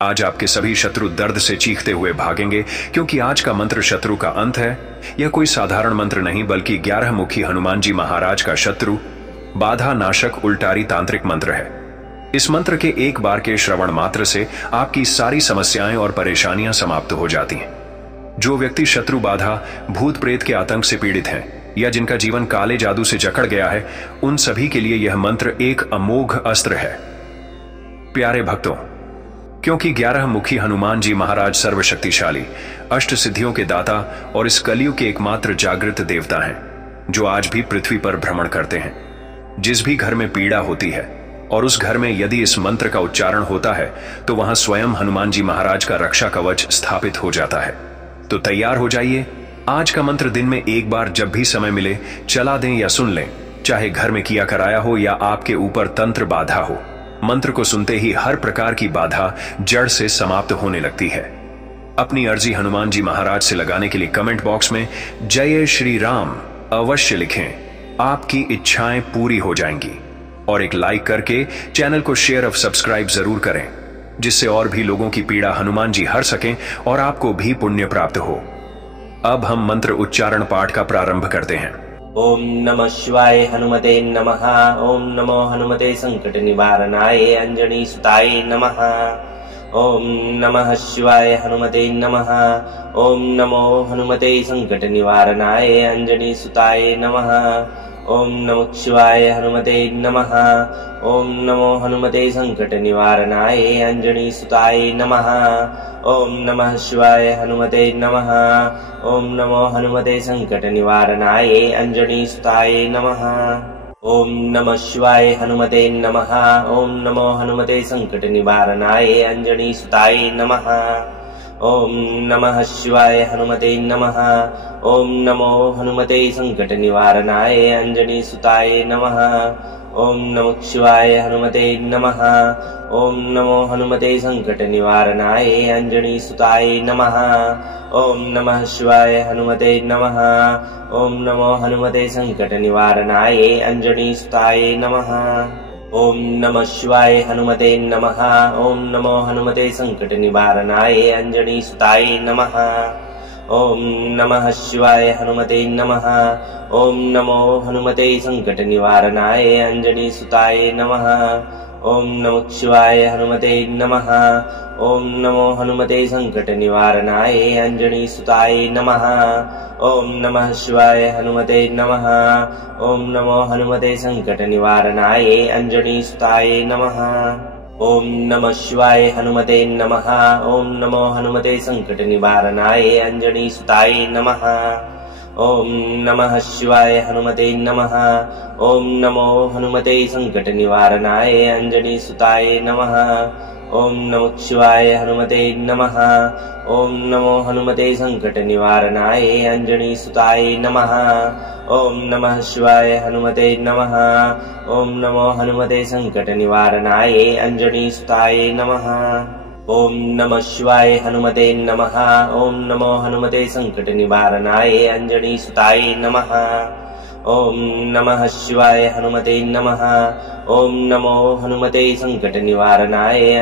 आज आपके सभी शत्रु दर्द से चीखते हुए भागेंगे, क्योंकि आज का मंत्र शत्रु का अंत है। यह कोई साधारण मंत्र नहीं, बल्कि 11 मुखी हनुमान जी महाराज का शत्रु बाधा नाशक उल्टारी तांत्रिक मंत्र है। इस मंत्र के एक बार के श्रवण मात्र से आपकी सारी समस्याएं और परेशानियां समाप्त हो जाती हैं। जो व्यक्ति शत्रु बाधा, भूत प्रेत के आतंक से पीड़ित हैं या जिनका जीवन काले जादू से जकड़ गया है, उन सभी के लिए यह मंत्र एक अमोघ अस्त्र है। प्यारे भक्तों, क्योंकि 11 मुखी हनुमान जी महाराज सर्वशक्तिशाली, अष्ट सिद्धियों के दाता और इस कलयुग के एकमात्र जागृत देवता हैं, जो आज भी पृथ्वी पर भ्रमण करते हैं। जिस भी घर में पीड़ा होती है और उस घर में यदि इस मंत्र का उच्चारण होता है, तो वहां स्वयं हनुमान जी महाराज का रक्षा कवच स्थापित हो जाता है। तो तैयार हो जाइए। आज का मंत्र दिन में एक बार जब भी समय मिले चला दें या सुन लें, चाहे घर में किया कराया हो या आपके ऊपर तंत्र बाधा हो। मंत्र को सुनते ही हर प्रकार की बाधा जड़ से समाप्त होने लगती है। अपनी अर्जी हनुमान जी महाराज से लगाने के लिए कमेंट बॉक्स में जय श्री राम अवश्य लिखें। आपकी इच्छाएं पूरी हो जाएंगी। और एक लाइक करके चैनल को शेयर और सब्सक्राइब जरूर करें, जिससे और भी लोगों की पीड़ा हनुमान जी हर सकें और आपको भी पुण्य प्राप्त हो। अब हम मंत्र उच्चारण पाठ का प्रारंभ करते हैं। ओम नमः शिवाय हनुमते नमः। ओम नमो हनुमते संकट निवारणाय अंजनी सुताय नमः। ओम नमः शिवाय हनुमते नमः। ओम नमो हनुमते संकट निवारणाय अंजनी सुताय नमः। ओम नमः शिवाय हनुमते नमः। ओम नमो हनुमते संकट निवारणाय अंजनी सुताय नमः। ओम नमः शिवाय हनुमते नमः। ओम नमो हनुमते संकट निवारणाय अंजनी सुताय नमः। ओम नमः शिवाय हनुमते नमः। ओम नमो हनुमते संकट निवारणाय अंजनी सुताय नमः। ओम नमः शिवाय हनुमते नमः। ओम नमो हनुमते संकट निवारणाय अंजनी सुताय नमः। ओम नमः शिवाय हनुमते नमः। ओम नमो हनुमते संकट निवारणाय अंजनी सुताय नमः। ओम नमः शिवाय हनुमते नमः। ओम नमो हनुमते संकट निवारणाय अंजनी सुताय नमः। ओम नमः शिवाय हनुमते नमः। ओम नमो हनुमते संकट निवारणाय अंजनी सुताय नमः। ओम नमः शिवाय हनुमते नमः। ओम नमो हनुमते संकट निवारणाय अंजनी सुताय नमः। ओम नमः शिवाय हनुमते नमः। ओम नमो हनुमते संकट निवारणाय अंजनी सुताय नमः। ओम नमः शिवाय हनुमते नमः। ओम नमो हनुमते संकट निवारणाय अंजनी सुताय नमः। ओम नमः शिवाय हनुमते नमः। ओम नमो हनुमते संकट निवारणाय अंजनी सुताय नमः। ओम नमः शिवाय हनुमते नमः। ओम नमो हनुमते संकट निवारणाय अंजनी सुताय नमः। ओम नमः शिवाय हनुमते नमः। ओम नमो हनुमते संकट निवारणाय अंजनी सुताय नमः। ओम नमः शिवाय हनुमते नमः। ओम नमो हनुमते संकट निवारणाय अंजनी सुताय नमः। ओम नमः शिवाय हनुमते नमः। ओम नमो हनुमते संकट निवारणाय अंजनी सुताय नमः। ओम नमः शिवाय हनुमते नमः। ओम नमो हनुमते संकट निवारणाय अंजनी सुताय नमः। ओम नमः शिवाय हनुमते नमः। ओम नमो हनुमते संकट निवारणाय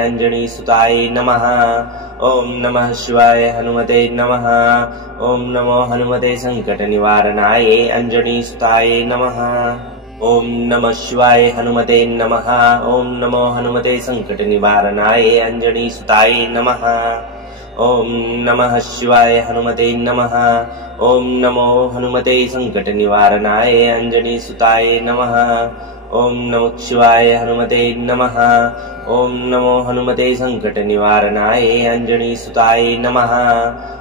अंजनी सुताय नमः। ओम नमः शिवाय हनुमते नमः। ओम नमो हनुमते संकट निवारणाय अंजनी सुताय नमः। ओम नमः शिवाय हनुमते नमः। ओम नमो हनुमते संकट निवारणाय अंजनी सुताय नमः। ओम नमः शिवाय हनुमते नमः। ओम नमो हनुमते संकट निवारणाय अंजनी सुताय नमः। ओम नमः शिवाय हनुमते नमः। ओम नमो हनुमते संकट निवारणाय अंजनी सुताय नमः।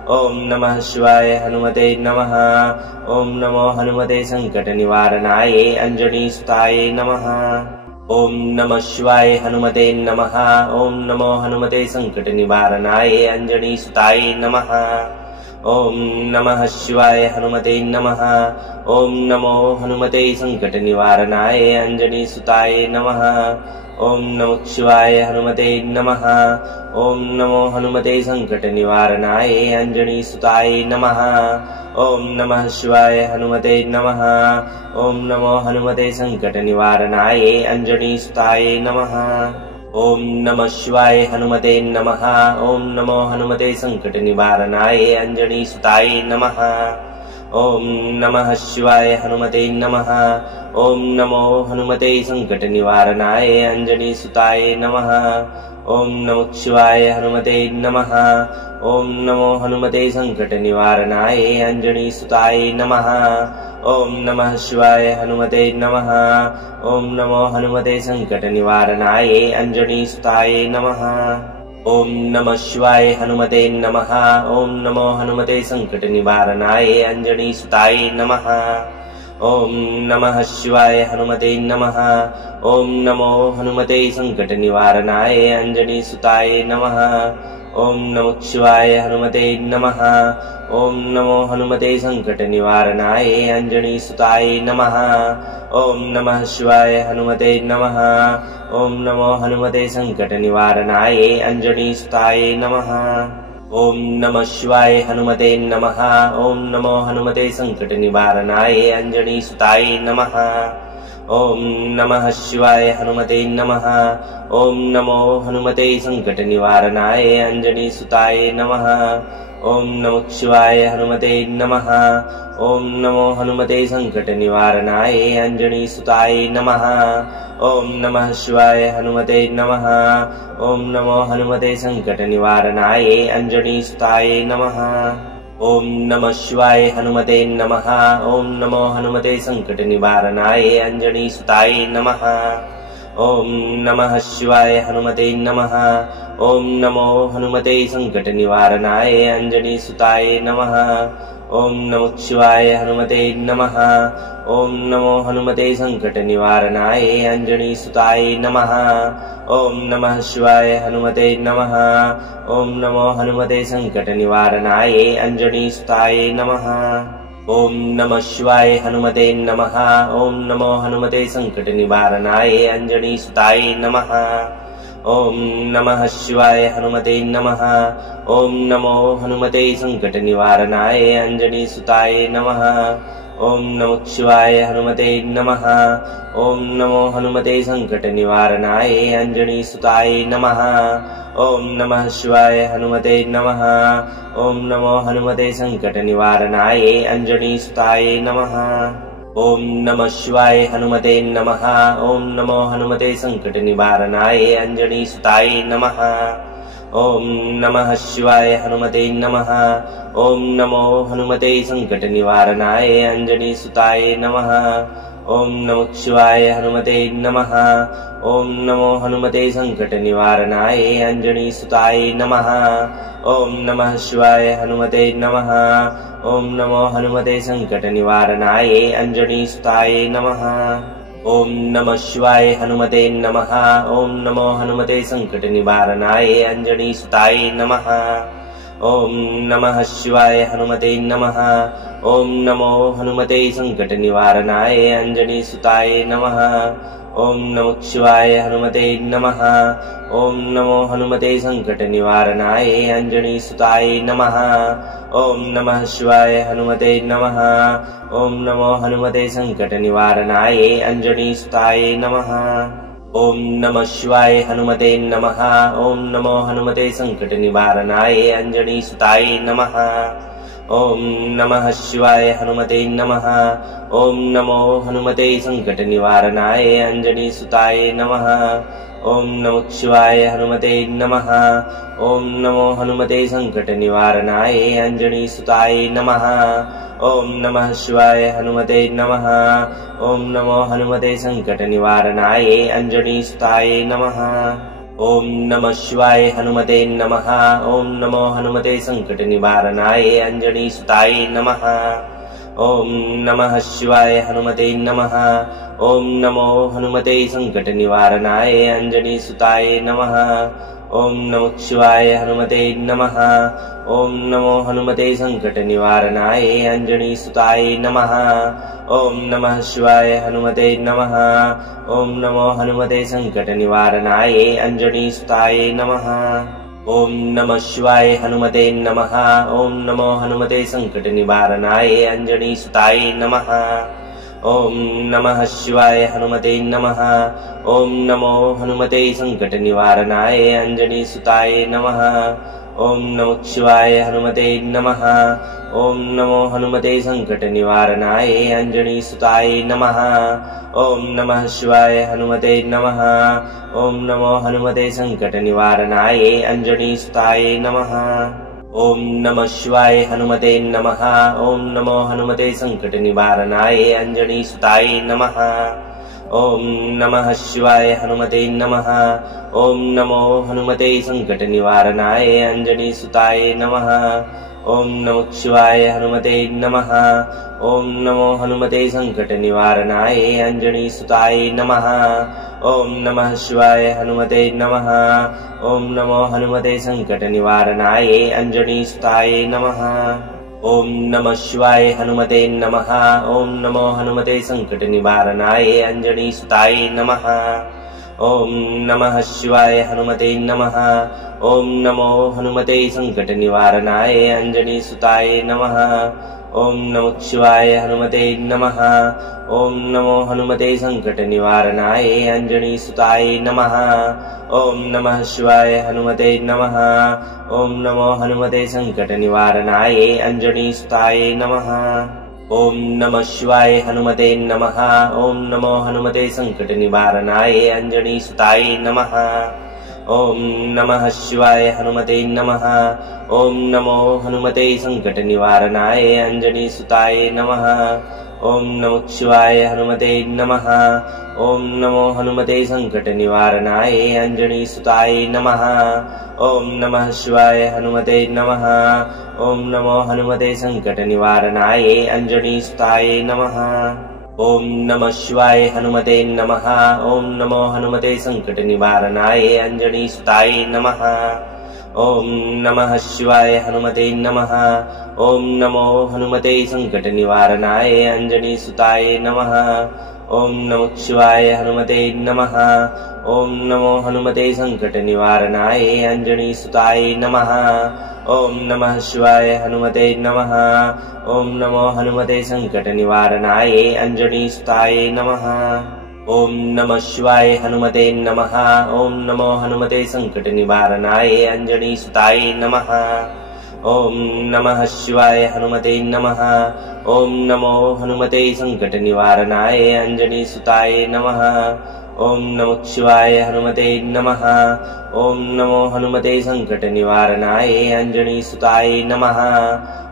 ओम नमः शिवाय हनुमते नमः। ओम नमो हनुमते संकट निवारणाय अंजनी सुताय नमः। ओम नमः शिवाय हनुमते नमः। ओम नमो हनुमते संकट निवारणाय अंजनी सुताय नमः। ओम नमः शिवाय हनुमते नमः। ओम नमो हनुमते संकट निवारणाय अंजनी सुताय नमः। ओम नमः शिवाय हनुमते नमः। ओम नमो हनुमते संकट निवारणाय अंजनी सुताय नमः। ओम नमः शिवाय हनुमते नमः। ओम नमो हनुमते संकट निवारणाय अंजनीसुताय नमः। ओम नमः शिवाय हनुमते नमः। ओम नमो हनुमते संकट निवारणाय अंजनीसुताय नमः। ओम नमः शिवाय हनुमते नमः। ओम नमो हनुमते संकट निवारणाय अंजनीसुताय नमः। ओम नमः शिवाय हनुमते नमः। ओम नमो हनुमते संकट निवारणाय अंजनीसुताय नमः। ओम नमः शिवाय हनुमते नमः। ओम नमो हनुमते संकट निवारणाय अंजनीसुताय नमः। ओम नमः शिवाय हनुमते नमः। ओम नमो हनुमते संकट निवारणाय अंजनीसुताय नमः। ओम नमः शिवाय हनुमते नमः। ओम नमो हनुमते संकट निवारणाय अंजनीसुताय नमः। ओम नमः शिवाय हनुमते नमः। ओम नमो हनुमते संकट निवारणाय अंजनीसुताय नमः। ओम नमः शिवाय हनुमते नमः। ओम नमो हनुमते संकट निवारणाय अंजनीसुताय नमः। ओम नमः शिवाय हनुमते नमः। ओम नमो हनुमते संकट निवारणाय अंजनीसुताय नमः। ओम नमः शिवाय हनुमते नमः। ओम नमो हनुमते संकट निवारणाय अंजनीसुताय नमः। ओम नमः शिवाय हनुमते नमः। ओम नमो हनुमते संकट निवारणाय अंजनीसुताय नमः। ओम नमः शिवाय हनुमते नमः। ओम नमो हनुमते संकट निवारणाय अंजनीसुताय नमः। ओम नमः शिवाय हनुमते नमः। ओम नमो हनुमते संकट निवारणाय अंजनीसुताय नमः। ओम नमः शिवाय हनुमते नमः। ओम नमो हनुमते संकट निवारणाय अंजनीसुताय नमः। ओम नमः शिवाय हनुमते नमः। ओम नमो हनुमते संकट निवारणाय अंजनीसुताय नमः। ओम नमः शिवाय हनुमते नमः। ओम नमो हनुमते संकट निवारणाय अंजनीसुताय नमः। ओम नमः शिवाय हनुमते नमः। ओम नमो हनुमते संकट निवारणाय अंजनीसुताय नमः। ओम नमः शिवाय हनुमते नमः। ओम नमो हनुमते संकट निवारणाय अंजनीसुताय नमः। ओम नमः शिवाय हनुमते नमः। ओम नमो हनुमते संकट निवारणाय अंजनीसुताय नमः। ओम नमः शिवाय हनुमते नमः। ओम नमो हनुमते संकट निवारणाय अंजनीसुताय नमः। ओम नमः शिवाय हनुमते नमः। ओम नमो हनुमते संकट निवारणाय अंजनीसुताय नमः। ओम नमः शिवाय हनुमते नमः। ओम नमो हनुमते संकट निवारणाय अंजनीसुताय नमः। ओम नमः शिवाय हनुमते नमः। ओम नमो हनुमते संकट निवारणाय अंजनीसुताय नमः। ओम नमः शिवाय हनुमते नमः। ओम नमो हनुमते संकट निवारणाय अंजनीसुताय नमः। ओम नमः शिवाय हनुमते नमः। ओम नमो हनुमते संकट निवारणाय अंजनीसुताय नमः। ओम नमः शिवाय हनुमते नमः। ओम नमो हनुमते संकट निवारणाय अंजनीसुताय नमः। ओम नमः शिवाय हनुमते नमः। ओम नमो हनुमते संकट निवारणाय अंजनीसुताय नमः। ओम नमः शिवाय हनुमते नमः। ओम नमो हनुमते संकट निवारणाय अंजनीसुताय नमः। ओम नमः शिवाय हनुमते नमः। ओम नमो हनुमते संकट निवारणाय अंजनीसुताय नमः। ओम नमः शिवाय हनुमते नमः। ओम नमो हनुमते संकट निवारणाय अंजनीसुताय नमः। ओम नमः शिवाय हनुमते नमः। ओम नमो हनुमते संकट निवारणाय अंजनीसुताय नमः। ओम नमः शिवाय हनुमते नमः। ओम नमो हनुमते संकट निवारणाय अंजनीसुताय नमः। ओम नमः शिवाय हनुमते नमः। ओम नमो हनुमते संकट निवारणाय अंजनीसुताय नमः। ओम नमः शिवाय हनुमते नमः। ओम नमो हनुमते संकट निवारणाय अंजनीसुताय नमः। ओम नमः शिवाय हनुमते नमः। ओम नमो हनुमते संकट निवारणाय अंजनीसुताय नमः। ओम नमः शिवाय हनुमते नमः। ओम नमो हनुमते संकट निवारणाय अंजनीसुताय नमः। ओम नमः शिवाय हनुमते नमः। ओम नमो हनुमते संकट निवारणाय अंजनी सुताय नमः। ओम नमः शिवाय हनुमते नमः। ओम नमो हनुमते संकट निवारणाय अंजनी सुताय नमः। ओम नमः शिवाय हनुमते नमः। ओम नमो हनुमते संकट निवारणाय अंजनी सुताय नमः। ओम नमः शिवाय हनुमते नमः। ओम नमो हनुमते संकट निवारणाय अंजनी सुताय नमः। ओम नमः शिवाय हनुमते नमः। ओम नमो हनुमते संकट निवारणाय अंजनी सुताय नमः। ओम नमः शिवाय हनुमते नमः। ओम नमो हनुमते संकट निवारणाय अंजनी सुताय नमः। ओम नमः शिवाय हनुमते नमः। ओम नमो हनुमते संकट निवारणाय अंजनी सुताय नमः। ओम नमः शिवाय हनुमते नमः। ओम नमो हनुमते संकट निवारणाय अंजनी सुताय नमः। ओम नमः शिवाय हनुमते नमः। ओम नमो हनुमते संकट निवारणाय अंजनी सुताय नमः। ओम नमः शिवाय हनुमते नमः। ओम नमो हनुमते संकट निवारणाय अंजनी सुताय नमः। ओम नमः शिवाय हनुमते नमः। ओम नमो हनुमते संकट निवारणाय अंजनी सुताय नमः। ओम नमः शिवाय हनुमते नमः। ओम नमो हनुमते संकट निवारणाय अंजनी सुताय नमः। ओम नमः शिवाय हनुमते नमः। ओम नमो हनुमते संकट निवारणाय अंजनी सुताय नमः। ओम नमः शिवाय हनुमते नमः। ओम नमो हनुमते संकट निवारणाय अंजनी सुताय नमः। ओम नमः शिवाय हनुमते नमः। ओम नमो हनुमते संकट निवारणाय अंजनी सुताय नमः। ओम नमः शिवाय हनुमते नमः। ओम नमो हनुमते संकट निवारणाय अंजनी सुताय नमः। ओम नमः शिवाय हनुमते नमः। ओम नमो हनुमते संकट निवारणाय अंजनी सुताय नमः। ओम नमः शिवाय हनुमते नमः। ओम नमो हनुमते संकट निवारणाय अंजनी सुताय नमः। ओम नमः शिवाय हनुमते नमः। ओम नमो हनुमते संकट निवारणाय अंजनी सुताय नमः। ओम नमः शिवाय हनुमते नमः। ओम नमो हनुमते संकट निवारणाय अंजनी सुताय नमः। ओम नमः शिवाय हनुमते नमः। ओम नमो हनुमते संकट निवारणाय अंजनी सुताय नमः। ओम नमः शिवाय हनुमते नमः। ओम नमो हनुमते संकट निवारणाय अंजनी सुताय नमः। ओम नमः शिवाय हनुमते नमः। ओम नमो हनुमते संकट निवारणाय अंजनी सुताय नमः।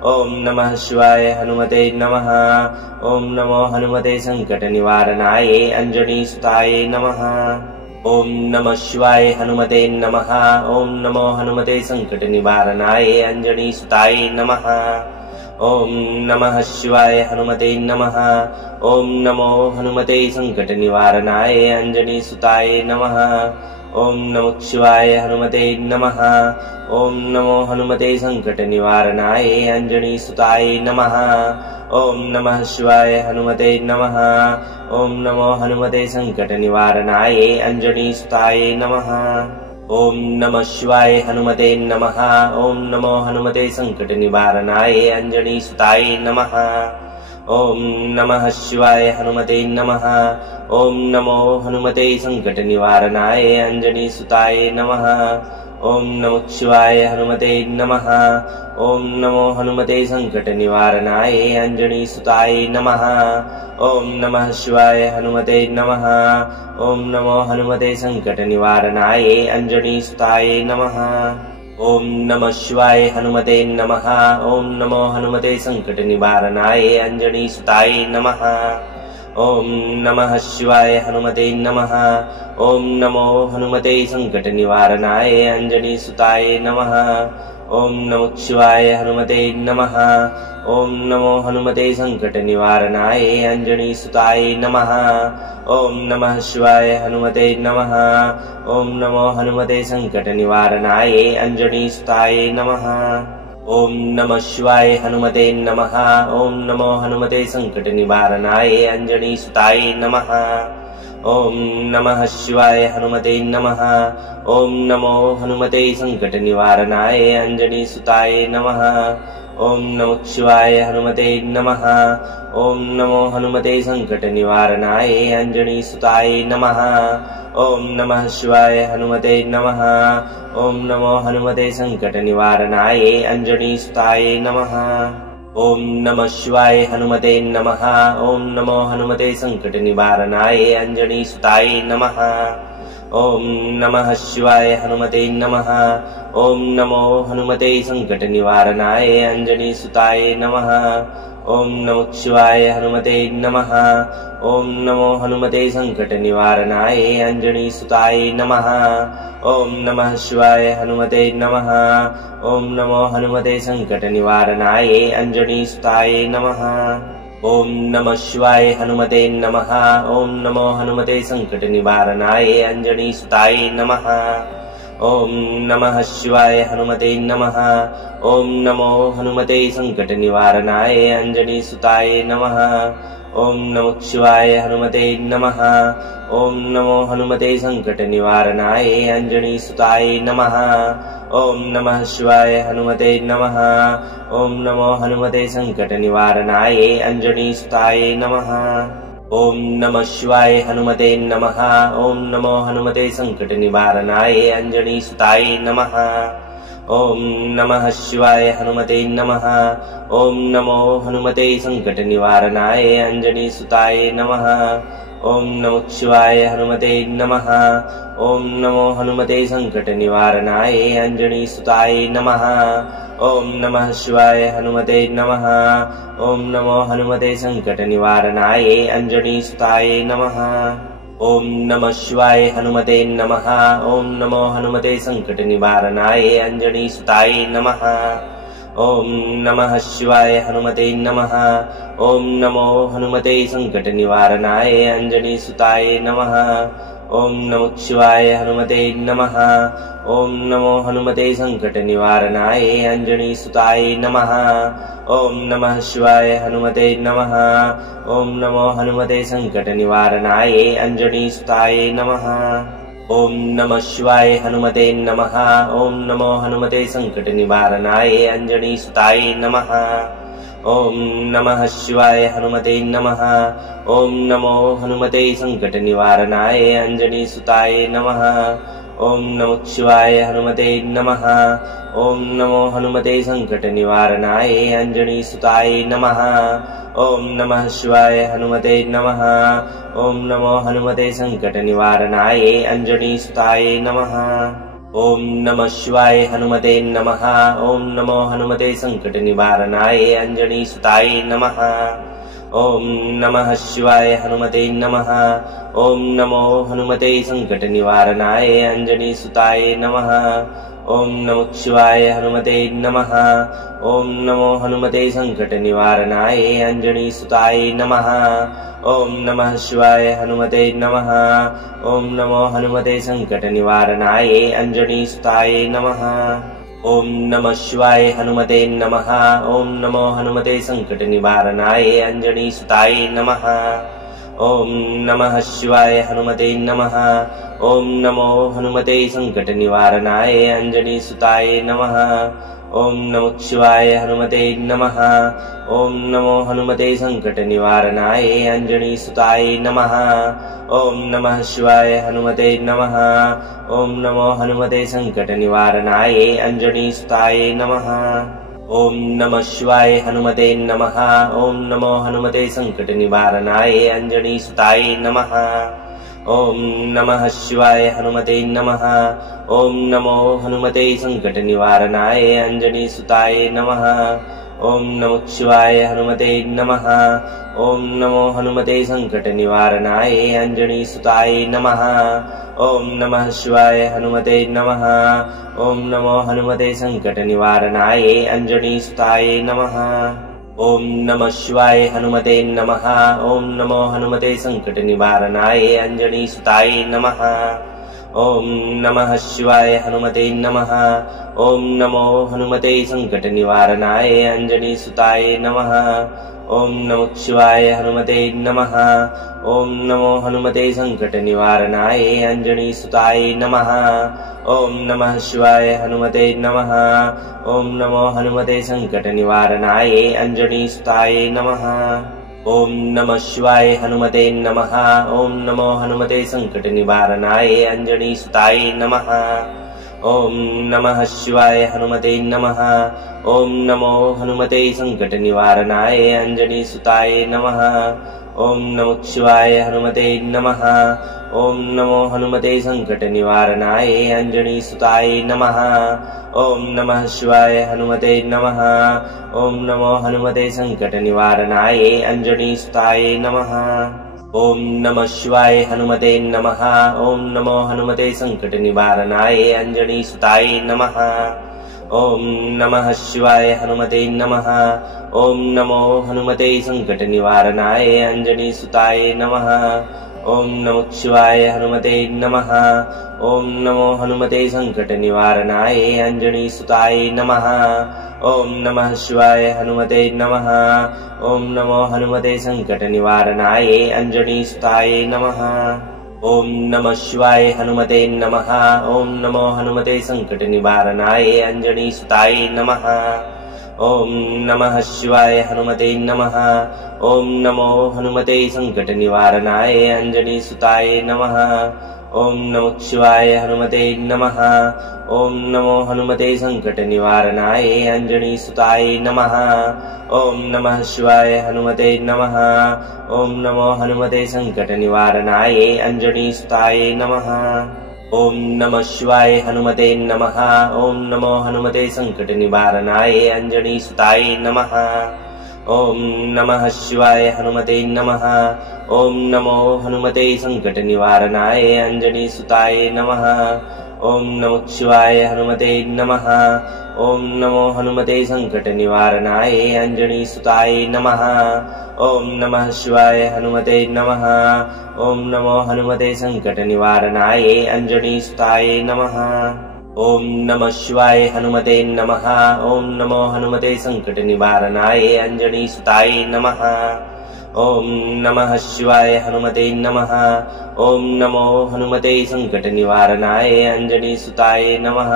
ओम नमः शिवाय हनुमते नमः। ओम नमो हनुमते संकट निवारणाय अंजनी सुताय नमः। ओम नमः शिवाय हनुमते नमः। ओम नमो हनुमते संकट निवारणाय अंजनी सुताय नमः। ओम नमः शिवाय हनुमते नमः। ओम नमो हनुमते संकट निवारणाय अंजनी सुताय नमः। ओम नमः शिवाय हनुमते नमः। ओम नमो हनुमते संकट निवारणाय अंजनी सुताय नमः। ओम नमः शिवाय हनुमते नमः। ओम नमो हनुमते संकट निवारणाय अंजनी सुताय नमः। ओम नमः शिवाय हनुमते नमः। ओम नमो हनुमते संकट निवारणाय अंजनी सुताय नमः। ओम नमः शिवाय हनुमते नमः। ओम नमो हनुमते संकट निवारणाय अंजनी सुताय नमः। ओम नमः शिवाय हनुमते नमः। ओम नमो हनुमते संकट निवारणाय अंजनी सुताय नमः। ओम नमः शिवाय हनुमते नमः। ओम नमो हनुमते संकट निवारणाय अंजनी सुताय नमः। ओम नमः शिवाय हनुमते नमः। ओम नमो हनुमते संकट निवारणाय अंजनी सुताय नमः। ओम नमः शिवाय हनुमते नमः। ओम नमो हनुमते संकट निवारणाय अंजनी सुताय नमः। ओम नमः शिवाय हनुमते नमः। ओम नमो हनुमते संकट निवारणाय अंजनी सुताय नमः। ओम नमः शिवाय हनुमते नमः। ओम नमो हनुमते संकट निवारणाय अंजनी सुताय नमः। ओम नमः शिवाय हनुमते नमः। ओम नमो हनुमते संकट निवारणाय अंजनी सुताय नमः। ॐ नमः शिवाय हनुमते नमः। ॐ नमो हनुमते सङ्कटनिवारणाय अञ्जनीसुताय नमः। ॐ नमः शिवाय हनुमते नमः। ॐ नमो हनुमते सङ्कटनिवारणाय अञ्जनीसुताय नमः। ॐ नमः शिवाय हनुमते नमः। ॐ नमो हनुमते सङ्कटनिवारणाय अञ्जनीसुताय नमः। ॐ नमः शिवाय हनुमते नमः। ॐ नमो हनुमते सङ्कटनिवारणाय अञ्जनीसुताय नमः। ॐ नमः शिवाय हनुमते नमः। ॐ नमो हनुमते सङ्कटनिवारणाय अञ्जनीसुताय नमः। ॐ नमः शिवाय हनुमते नमः। ॐ नमो हनुमते सङ्कटनिवारणाय अञ्जनीसुताय नमः। ॐ नमः शिवाय हनुमते नमः। ॐ नमो हनुमते सङ्कटनिवारणाय अञ्जनीसुताय नमः। ॐ नमः शिवाय हनुमते नमः। ॐ नमो हनुमते सङ्कटनिवारणाय अञ्जनीसुताय नमः। ॐ नमः शिवाय हनुमते नमः। ॐ नमो हनुमते सङ्कटनिवारणाय अञ्जनीसुताय नमः। ॐ नमः शिवाय हनुमते नमः। ॐ नमो हनुमते सङ्कटनिवारणाय अञ्जनीसुताय नमः। ॐ नमः शिवाय हनुमते नमः। ॐ नमो हनुमते सङ्कटनिवारणाय अञ्जनीसुताय नमः। ॐ नमः शिवाय हनुमते नमः। ॐ नमो हनुमते सङ्कटनिवारणाय अञ्जनीसुताय नमः। ॐ नमः शिवाय हनुमते नमः। ॐ नमो हनुमते सङ्कटनिवारणाय अञ्जनीसुताय नमः। ॐ नमः शिवाय हनुमते नमः। ॐ नमो हनुमते सङ्कटनिवारणाय अञ्जनीसुताय नमः। ॐ नमः शिवाय हनुमते नमः। ॐ नमो हनुमते सङ्कटनिवारणाय अञ्जनीसुताय नमः। ॐ नमः शिवाय हनुमते नमः। ॐ नमो हनुमते सङ्कटनिवारणाय अञ्जनीसुताय नमः। ॐ नमः शिवाय हनुमते नमः। ॐ नमो हनुमते सङ्कटनिवारणाय अञ्जनीसुताय नमः। ॐ नमः शिवाय हनुमते नमः। ॐ नमो हनुमते सङ्कटनिवारणाय अञ्जनीसुताय नमः। ॐ नमः शिवाय हनुमते नमः। ॐ नमो हनुमते सङ्कटनिवारणाय अञ्जनीसुताय नमः। ॐ नमः शिवाय हनुमते नमः। ॐ नमो हनुमते सङ्कटनिवारणाय अञ्जनीसुताय नमः। ॐ नमः शिवाय हनुमते नमः। ॐ नमो हनुमते सङ्कटनिवारणाय अञ्जनीसुताय नमः। ॐ नमः शिवाय हनुमते नमः। ॐ नमो हनुमते सङ्कटनिवारणाय अञ्जनीसुताय नमः। ॐ नमः शिवाय हनुमते नमः। ॐ नमो हनुमते सङ्कटनिवारणाय अञ्जनीसुताय नमः। ॐ नमः शिवाय हनुमते नमः। ॐ नमो हनुमते सङ्कटनिवारणाय अञ्जनीसुताय नमः। ॐ नमः शिवाय हनुमते नमः। ॐ नमो हनुमते सङ्कटनिवारणाय अञ्जनीसुताय नमः। ॐ नमः शिवाय हनुमते नमः। ॐ नमो हनुमते सङ्कटनिवारणाय अञ्जनीसुताय नमः। ॐ नमः शिवाय हनुमते नमः। ॐ नमो हनुमते सङ्कटनिवारणाय अञ्जनीसुताय नमः। ॐ नमः शिवाय हनुमते नमः। ॐ नमो हनुमते सङ्कटनिवारणाय अञ्जनीसुताय नमः। ॐ नमः शिवाय हनुमते नमः। ॐ नमो हनुमते सङ्कटनिवारणाय अञ्जनीसुताय नमः। ॐ नमः शिवाय हनुमते नमः। ॐ नमो हनुमते सङ्कटनिवारणाय अञ्जनीसुताय नमः। ॐ नमः शिवाय हनुमते नमः। ॐ नमो हनुमते सङ्कटनिवारणाय अञ्जनीसुताय नमः। ॐ नमः शिवाय हनुमते नमः। ॐ नमो हनुमते सङ्कटनिवारणाय अञ्जनीसुताय नमः। ॐ नमः शिवाय हनुमते नमः। ॐ नमो हनुमते सङ्कटनिवारणाय अञ्जनीसुताय नमः। ॐ नमः शिवाय हनुमते नमः। ॐ नमो हनुमते सङ्कटनिवारणाय अञ्जनीसुताय नमः। ॐ नमः शिवाय हनुमते नमः। ॐ नमो हनुमते सङ्कटनिवारणाय अञ्जनीसुताय नमः। ॐ नमः शिवाय हनुमते नमः। ॐ नमो हनुमते सङ्कटनिवारणाय अञ्जनीसुताय नमः। ॐ नमः शिवाय हनुमते नमः। ॐ नमो हनुमते सङ्कटनिवारणाय अञ्जनीसुताय नमः। ॐ नमः शिवाय हनुमते नमः। ॐ नमो हनुमते सङ्कटनिवारणाय अञ्जनीसुताय नमः। ॐ नमः शिवाय हनुमते नमः। ॐ नमो हनुमते सङ्कटनिवारणाय अञ्जनीसुताय नमः। ॐ नमः शिवाय हनुमते नमः। ॐ नमो हनुमते सङ्कटनिवारणाय अञ्जनीसुताय नमः। ॐ नमः शिवाय हनुमते नमः। ॐ नमो हनुमते सङ्कटनिवारणाय अञ्जनीसुताय नमः। ॐ नमः शिवाय हनुमते नमः। ॐ नमो हनुमते सङ्कटनिवारणाय अञ्जनीसुताय नमः। ॐ नमः शिवाय हनुमते नमः। ॐ नमो हनुमते सङ्कटनिवारणाय अञ्जनीसुताय नमः। ॐ नमः शिवाय हनुमते नमः। ॐ नमो हनुमते सङ्कटनिवारणाय अञ्जनीसुताय नमः। ॐ नमः शिवाय हनुमते नमः। ॐ नमो हनुमते सङ्कटनिवारणाय अञ्जनीसुताय नमः। ॐ नमः शिवाय हनुमते नमः। ॐ नमो हनुमते सङ्कटनिवारणाय अञ्जनीसुताय नमः। ॐ नमः शिवाय हनुमते नमः। ॐ नमो हनुमते सङ्कटनिवारणाय अञ्जनीसुताय नमः। ॐ नमः शिवाय हनुमते नमः। ॐ नमो हनुमते सङ्कटनिवारणाय अञ्जनीसुताय नमः। ॐ नमः शिवाय हनुमते नमः। ॐ नमो हनुमते सङ्कटनिवारणाय अञ्जनीसुताय नमः। ॐ नमः शिवाय हनुमते नमः। ॐ नमो हनुमते सङ्कटनिवारणाय अञ्जनीसुताय नमः। ॐ नमः शिवाय हनुमते नमः। ॐ नमो हनुमते सङ्कटनिवारणाय अञ्जनीसुताय नमः। ॐ नमः शिवाय हनुमते नमः। ॐ नमो हनुमते सङ्कटनिवारणाय अञ्जनीसुताय नमः। ॐ नमः शिवाय हनुमते नमः। ॐ नमो हनुमते सङ्कटनिवारणाय अञ्जनीसुताय नमः। ॐ नमः शिवाय हनुमते नमः। ॐ नमो हनुमते सङ्कटनिवारणाय अञ्जनीसुताय नमः। ॐ नमः शिवाय हनुमते नमः। ॐ नमो हनुमते सङ्कटनिवारणाय अञ्जनीसुताय नमः। ॐ नमः शिवाय हनुमते नमः। ॐ नमो हनुमते सङ्कटनिवारणाय अञ्जनीसुताय नमः। ॐ नमः शिवाय हनुमते नमः। ॐ नमो हनुमते सङ्कटनिवारणाय अञ्जनीसुताय नमः। ॐ नमः शिवाय हनुमते नमः। ॐ नमो हनुमते सङ्कटनिवारणाय अञ्जनीसुताय नमः।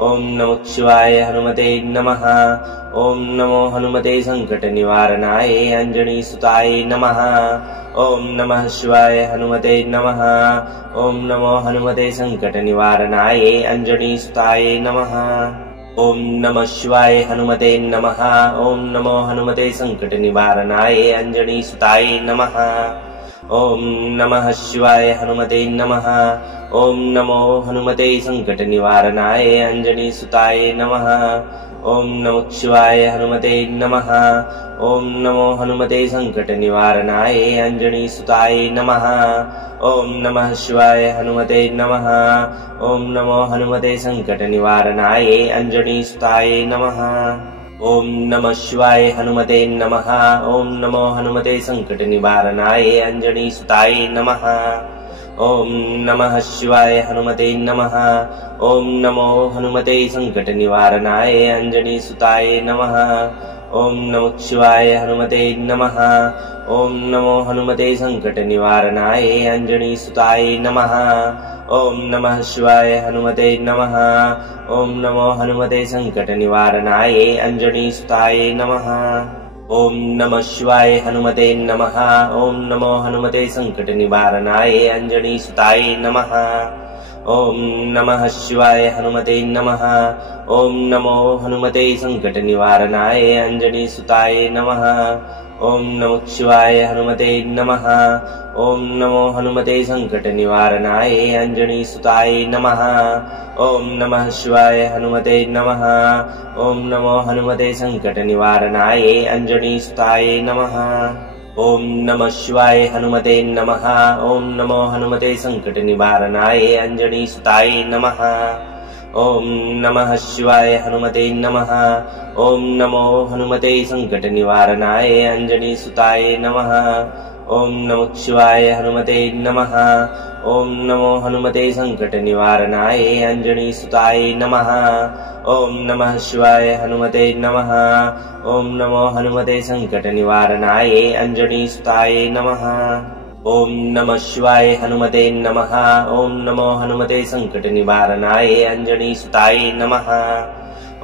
ॐ नमः शिवाय हनुमते नमः। ॐ नमो हनुमते सङ्कटनिवारणाय अञ्जनीसुताय नमः। ॐ नमः शिवाय हनुमते नमः। ॐ नमो हनुमते सङ्कटनिवारणाय अञ्जनीसुताय नमः। ॐ नमः शिवाय हनुमते नमः। ॐ नमो हनुमते सङ्कटनिवारणाय अञ्जनीसुताय नमः। ॐ नमः शिवाय हनुमते नमः। ॐ नमो हनुमते सङ्कटनिवारणाय अञ्जनीसुताय नमः। ॐ नमः शिवाय हनुमते नमः। ॐ नमो हनुमते सङ्कटनिवारणाय अञ्जनीसुताय नमः। ॐ नमः शिवाय हनुमते नमः। ॐ नमो हनुमते सङ्कटनिवारणाय अञ्जनीसुताय नमः। ॐ नमः शिवाय हनुमते नमः। ॐ नमो हनुमते सङ्कटनिवारणाय अञ्जनीसुताय नमः। ॐ नमः शिवाय हनुमते नमः। ॐ नमो हनुमते सङ्कटनिवारणाय अञ्जनीसुताय नमः। ॐ नमः शिवाय हनुमते नमः। ॐ नमो हनुमते सङ्कटनिवारणाय अञ्जनीसुताय नमः। ॐ नमः शिवाय हनुमते नमः। ॐ नमो हनुमते सङ्कटनिवारणाय अञ्जनीसुताय नमः। ॐ नमः शिवाय हनुमते नमः। ॐ नमो हनुमते सङ्कटनिवारणाय अञ्जनीसुताय नमः। ॐ नमः शिवाय हनुमते नमः। ॐ नमो हनुमते सङ्कटनिवारणाय अञ्जनीसुताय नमः। ॐ नमः शिवाय हनुमते नमः। ॐ नमो हनुमते सङ्कटनिवारणाय अञ्जनीसुताय नमः। ॐ नमः शिवाय हनुमते नमः। ॐ नमो हनुमते सङ्कटनिवारणाय अञ्जनीसुताय नमः। ॐ नमः शिवाय हनुमते नमः। ॐ नमो हनुमते सङ्कटनिवारणाय अञ्जनीसुताय नमः। ओम नमः शिवाय हनुमते नमः। ओम नमो हनुमते संकट निवारणाय अंजनी सुताय नमः। ओम नमः शिवाय हनुमते नमः। ओम नमो हनुमते संकट निवारणाय अंजनी सुताय नमः। ओम नमः शिवाय हनुमते नमः। ओम नमो हनुमते संकट निवारणाय अंजनी सुताय नमः।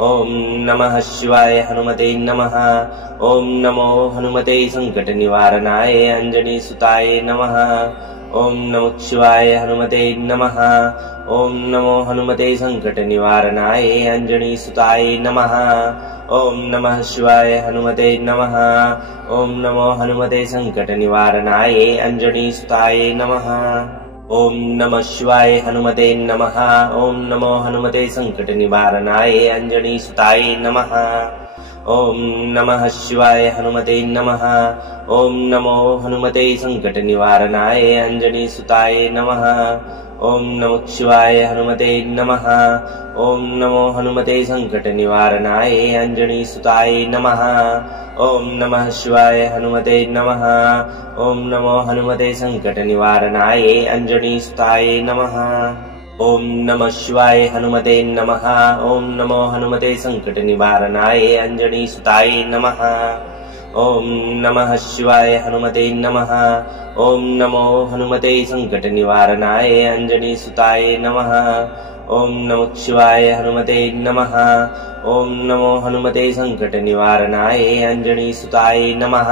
ओम नमः शिवाय हनुमते नमः। ओम नमो हनुमते संकट निवारणाय अंजनी सुताय नमः। ओम नमः शिवाय हनुमते नमः। ओम नमो हनुमते संकट निवारणाय अंजनी सुताय नमः। ओम नमः शिवाय हनुमते नमः। ओम नमो हनुमते संकट निवारणाय अंजनी सुताय नमः। ओम नमः शिवाय हनुमते नमः। ओम नमो हनुमते संकट निवारणाय अंजनी सुताय नमः। ओम नमः शिवाय हनुमते नमः। ओम नमो हनुमते संकट निवारणाय अंजनी सुताय नमः। ओम नमः शिवाय हनुमते नमः। ओम नमो हनुमते संकट निवारणाय अंजनी सुताय नमः। ओम नमः शिवाय हनुमते नमः। ओम नमो हनुमते संकट निवारणाय अंजनी सुताय नमः। ओम नमः शिवाय हनुमते नमः। ओम नमो हनुमते संकट निवारणाय अंजनी सुताय नमः। ओम नमः शिवाय हनुमते नमः। ओम नमो हनुमते संकट निवारणाय अंजनी सुताय नमः। ओम नमः शिवाय हनुमते नमः। ओम नमो हनुमते संकट निवारणाय अंजनी सुताय नमः।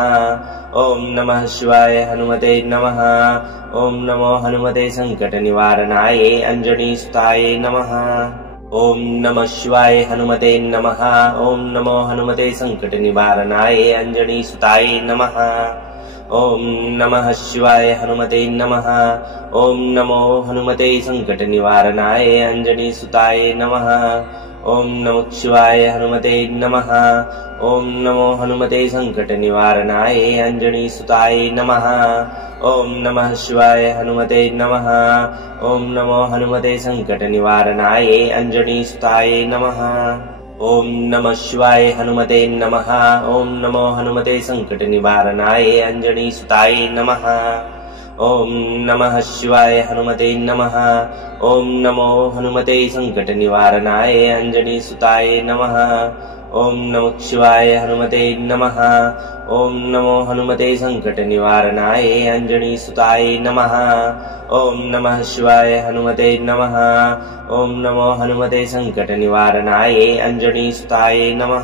ओम नमः शिवाय हनुमते नमः। ओम नमो हनुमते संकट निवारणाय अंजनी सुताय नमः। ओम नमः शिवाय हनुमते नमः। ओम नमो हनुमते संकट निवारणाय अंजनी सुताय नमः। ओम नमः शिवाय हनुमते नमः। ओम नमो हनुमते संकट निवारणाय अंजनी सुताय नमः। ओम नमः शिवाय हनुमते नमः। ओम नमो हनुमते संकट निवारणाय अंजनी सुताय नमः। ओम नमः शिवाय हनुमते नमः। ओम नमो हनुमते संकट निवारणाय अंजनी सुताय नमः। ओम नमः शिवाय हनुमते नमः। ओम नमो हनुमते संकट निवारणाय अंजनी सुताय नमः। ओम नमः शिवाय हनुमते नमः। ओम नमो हनुमते संकट निवारणाय अंजनी सुताय नमः। ओम नमः शिवाय हनुमते नमः। ओम नमो हनुमते संकट निवारणाय अंजनी सुताय नमः। ओम नमः शिवाय हनुमते नमः। ओम नमो हनुमते संकट निवारणाय अंजनी सुताय नमः। ओम नमः शिवाय हनुमते नमः। ओम नमो हनुमते संकट निवारणाय अंजनी सुताय नमः।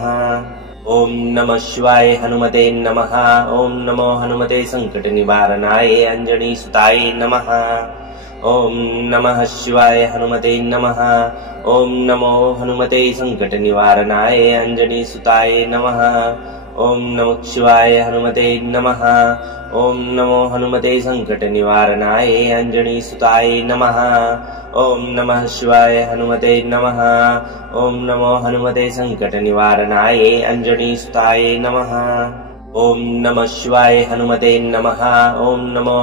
ओम नमः शिवाय हनुमते नमः। ओम नमो हनुमते संकट निवारणाय अंजनी सुताय नमः। ओम नमः शिवाय हनुमते नमः। ओम नमो हनुमते संकट निवारणाय अंजनी सुताय नमः। ओम नमः शिवाय हनुमते नमः। ओम नमो हनुमते संकट निवारणाय अंजनी सुताय नमः। ओम नमः शिवाय हनुमते नमः। ओम नमो हनुमते संकट निवारणाय अंजनी सुताय नमः। ओम नमः शिवाय हनुमते नमः। ओम नमो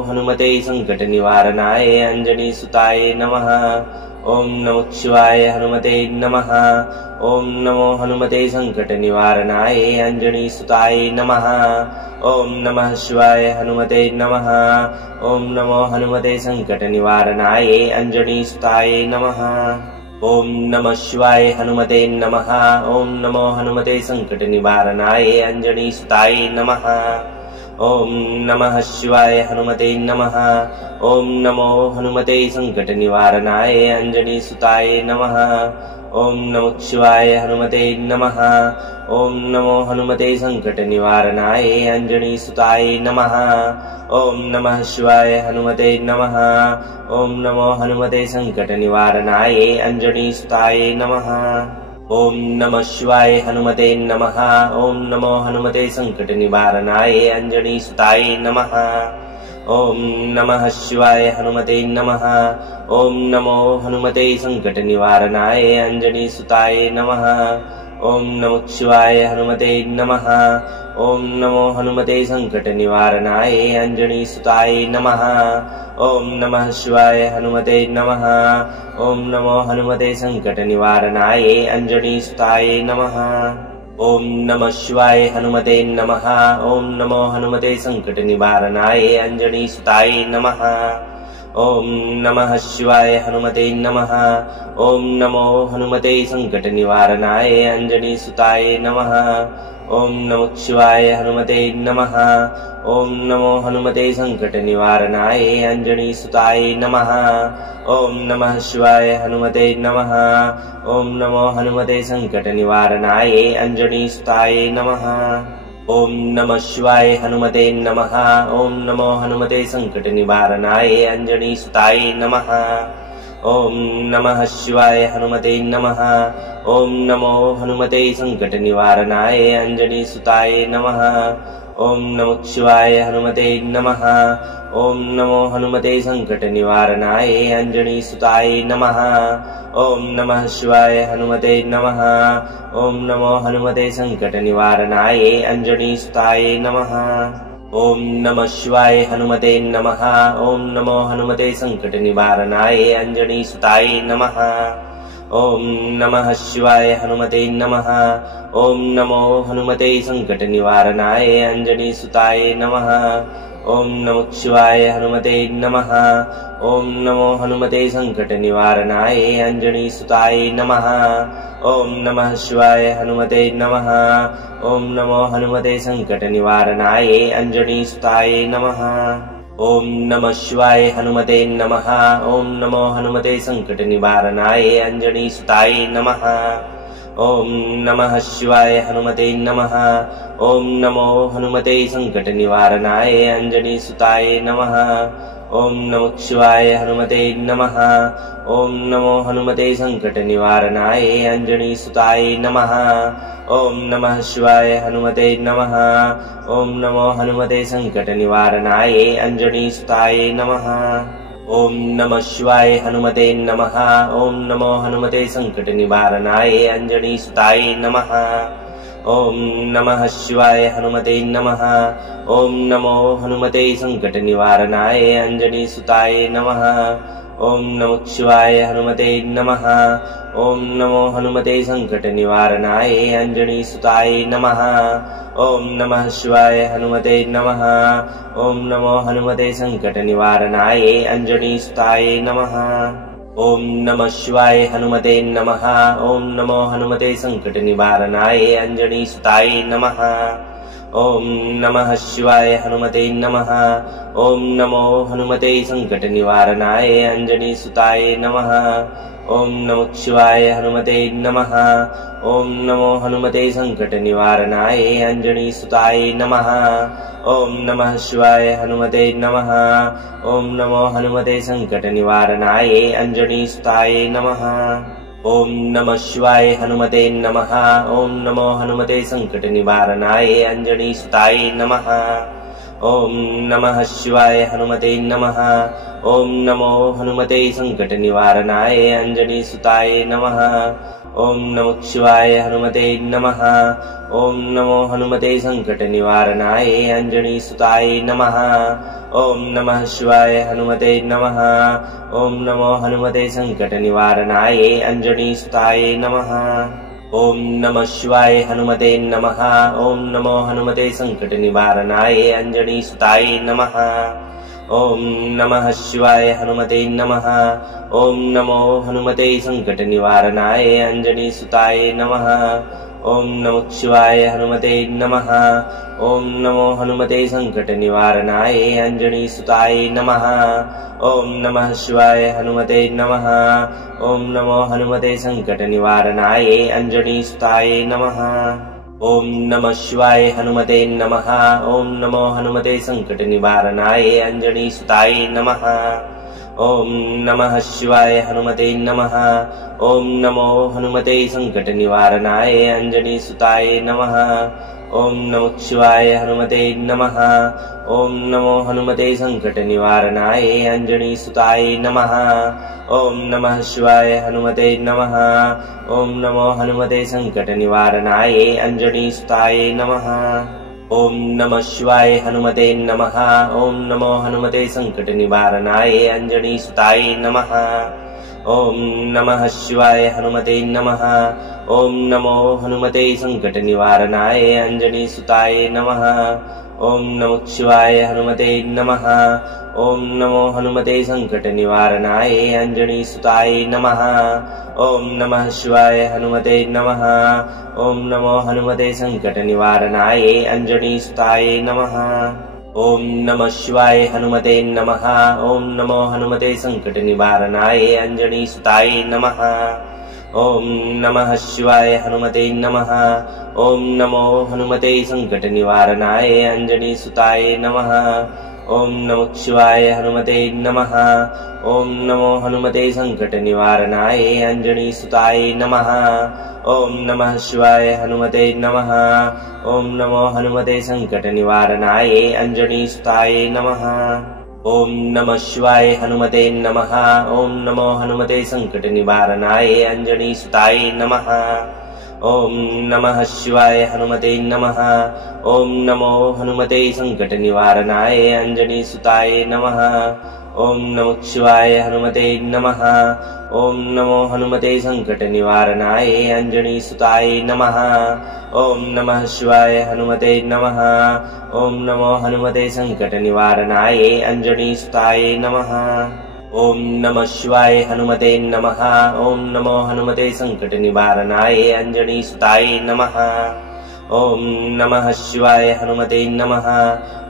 हनुमते संकट निवारणाय अंजनी सुताय नमः। ओम नमः शिवाय हनुमते नमः। ओम नमो हनुमते संकट निवारणाय अंजनी सुताय नमः। ओम नमः शिवाय हनुमते नमः। ओम नमो हनुमते संकट निवारणाय अंजनी सुताय नमः। ओम नमः शिवाय हनुमते नमः। ओम नमो हनुमते संकट निवारणाय अंजनी सुताय नमः। ओम नमः शिवाय हनुमते नमः। ओम नमो हनुमते संकट निवारणाय अंजनी सुताय नमः। ओम नमः शिवाय हनुमते नमः। ओम नमो हनुमते संकट निवारणाय अंजनी सुताय नमः। ओम नमः शिवाय हनुमते नमः। ओम नमो हनुमते संकट निवारणाय अंजनी सुताय नमः। ओम नमः शिवाय हनुमते नमः। ओम नमो हनुमते संकट निवारणाय अंजनी सुताय नमः। ओम नमः शिवाय हनुमते नमः। ओम नमो हनुमते संकट निवारणाय अंजनी सुताय नमः। ओम नमः शिवाय हनुमते नमः। ओम नमो हनुमते संकट निवारणाय अंजनी सुताय नमः। ॐ नमः शिवाय हनुमते नमः। ॐ नमो हनुमते सङ्कटनिवारणाय अञ्जनीसुताय नमः। ॐ नमः शिवाय हनुमते नमः। ॐ नमो हनुमते सङ्कटनिवारणाय अञ्जनीसुताय नमः। ॐ नमः शिवाय हनुमते नमः। ॐ नमो हनुमते सङ्कटनिवारणाय अञ्जनीसुताय नमः। ॐ नमः शिवाय हनुमते नमः। ॐ नमो हनुमते सङ्कटनिवारणाय अञ्जनीसुताय नमः। ॐ नमः शिवाय हनुमते नमः। ॐ नमो हनुमते सङ्कटनिवारणाय अञ्जनीसुताय नमः। ॐ नमः शिवाय हनुमते नमः। ॐ नमो हनुमते सङ्कटनिवारणाय अञ्जनीसुताय नमः। ॐ नमः शिवाय हनुमते नमः। ॐ नमो हनुमते सङ्कटनिवारणाय अञ्जनीसुताय नमः। ॐ नमः शिवाय हनुमते नमः। ॐ नमो हनुमते सङ्कटनिवारणाय अञ्जनीसुताय नमः। ॐ नमः शिवाय हनुमते नमः। ॐ नमो हनुमते सङ्कटनिवारणाय अञ्जनीसुताय नमः। ॐ नमः शिवाय हनुमते नमः। ॐ नमो हनुमते सङ्कटनिवारणाय अञ्जनीसुताय नमः। ॐ नमः शिवाय हनुमते नमः। ॐ नमो हनुमते सङ्कटनिवारणाय अञ्जनीसुताय नमः। ॐ नमः शिवाय हनुमते नमः। ॐ नमो हनुमते सङ्कटनिवारणाय अञ्जनीसुताय नमः। ॐ नमः शिवाय हनुमते नमः। ॐ नमो हनुमते सङ्कटनिवारणाय अञ्जनीसुताय नमः। ॐ नमः शिवाय हनुमते नमः। ॐ नमो हनुमते सङ्कटनिवारणाय अञ्जनीसुताय नमः। ॐ नमः शिवाय हनुमते नमः। ॐ नमो हनुमते सङ्कटनिवारणाय अञ्जनीसुताय नमः। ॐ नमः शिवाय हनुमते नमः। ॐ नमो हनुमते सङ्कटनिवारणाय अञ्जनीसुताय नमः। ॐ नमः शिवाय हनुमते नमः। ॐ नमो हनुमते सङ्कटनिवारणाय अञ्जनीसुताय नमः। ॐ नमः शिवाय हनुमते नमः। ॐ नमो हनुमते सङ्कटनिवारणाय अञ्जनीसुताय नमः। ॐ नमः शिवाय हनुमते नमः। ॐ नमो हनुमते सङ्कटनिवारणाय अञ्जनीसुताय नमः। ॐ नमः शिवाय हनुमते नमः। ॐ नमो हनुमते सङ्कटनिवारणाय अञ्जनीसुताय नमः। ॐ नमः शिवाय हनुमते नमः। ॐ नमो हनुमते सङ्कटनिवारणाय अञ्जनीसुताय नमः। ॐ नमः शिवाय हनुमते नमः। ॐ नमो हनुमते सङ्कटनिवारणाय अञ्जनीसुताय नमः। ॐ नमः शिवाय हनुमते नमः। ॐ नमो हनुमते सङ्कटनिवारणाय अञ्जनीसुताय नमः। ॐ नमः शिवाय हनुमते नमः। ॐ नमो हनुमते सङ्कटनिवारणाय अञ्जनीसुताय नमः। ॐ नमः शिवाय हनुमते नमः। ॐ नमो हनुमते सङ्कटनिवारणाय अञ्जनीसुताय नमः। ॐ नमः शिवाय हनुमते नमः। ॐ नमो हनुमते सङ्कटनिवारणाय अञ्जनीसुताय नमः। ॐ नमः शिवाय हनुमते नमः। ॐ नमो हनुमते सङ्कटनिवारणाय अञ्जनीसुताय नमः। ॐ नमः शिवाय हनुमते नमः। ॐ नमो हनुमते सङ्कटनिवारणाय अञ्जनीसुताय नमः। ॐ नमः शिवाय हनुमते नमः। ॐ नमो हनुमते सङ्कटनिवारणाय अञ्जनीसुताय नमः। ॐ नमः शिवाय हनुमते नमः। ॐ नमो हनुमते सङ्कटनिवारणाय अञ्जनीसुताय नमः। ॐ नमः शिवाय हनुमते नमः। ॐ नमो हनुमते सङ्कटनिवारणाय अञ्जनीसुताय नमः। ॐ नमः शिवाय हनुमते नमः। ॐ नमो हनुमते सङ्कटनिवारणाय अञ्जनीसुताय नमः। ॐ नमः शिवाय हनुमते नमः। ॐ नमो हनुमते सङ्कटनिवारणाय अञ्जनीसुताय नमः। ॐ नमः शिवाय हनुमते नमः। ॐ नमो हनुमते सङ्कटनिवारणाय अञ्जनीसुताय नमः। ॐ नमः शिवाय हनुमते नमः। ॐ नमो हनुमते सङ्कटनिवारणाय अञ्जनीसुताय नमः। ॐ नमः शिवाय हनुमते नमः। ॐ नमो हनुमते सङ्कटनिवारणाय अञ्जनीसुताय नमः। ॐ नमः शिवाय हनुमते नमः। ॐ नमो हनुमते सङ्कटनिवारणाय अञ्जनीसुताय नमः। ओम नमः शिवाय हनुमते नमः। ओम नमो हनुमते संकट निवारणाय अंजनी सुताय नमः। ओम नमः शिवाय हनुमते नमः। ओम नमो हनुमते संकट निवारणाय अंजनी सुताय नमः। ओम नमः शिवाय हनुमते नमः। ओम नमो हनुमते संकट निवारणाय अंजनी सुताय नमः। ओम नमः शिवाय हनुमते नमः। ओम नमो हनुमते संकट निवारणाय अंजनी सुताय नमः। ओम नमः शिवाय हनुमते नमः। ओम नमो हनुमते संकट निवारणाय अंजनी सुताय नमः। ओम नमः शिवाय हनुमते नमः। ओम नमो हनुमते संकट निवारणाय अंजनी सुताय नमः। ओम नमः शिवाय हनुमते नमः। ओम नमो हनुमते संकट निवारणाय अंजनी सुताय नमः। ओम नमः शिवाय हनुमते नमः। ओम नमो हनुमते संकट निवारणाय अंजनी सुताय नमः। ओम नमः शिवाय हनुमते नमः। ओम नमो हनुमते संकट निवारणाय अंजनी सुताय नमः। ओम नमः शिवाय हनुमते नमः। ओम नमो हनुमते संकट निवारणाय अंजनी सुताय नमः। ओम नमः शिवाय हनुमते नमः। ओम नमो हनुमते संकट निवारणाय अंजनी सुताय नमः। ओम नमः शिवाय हनुमते नमः। ओम नमो हनुमते संकट निवारणाय अंजनी सुताय नमः। ओम नमः शिवाय हनुमते नमः। ओम नमो हनुमते संकट निवारणाय अंजनी सुताय नमः। ओम नमः शिवाय हनुमते नमः।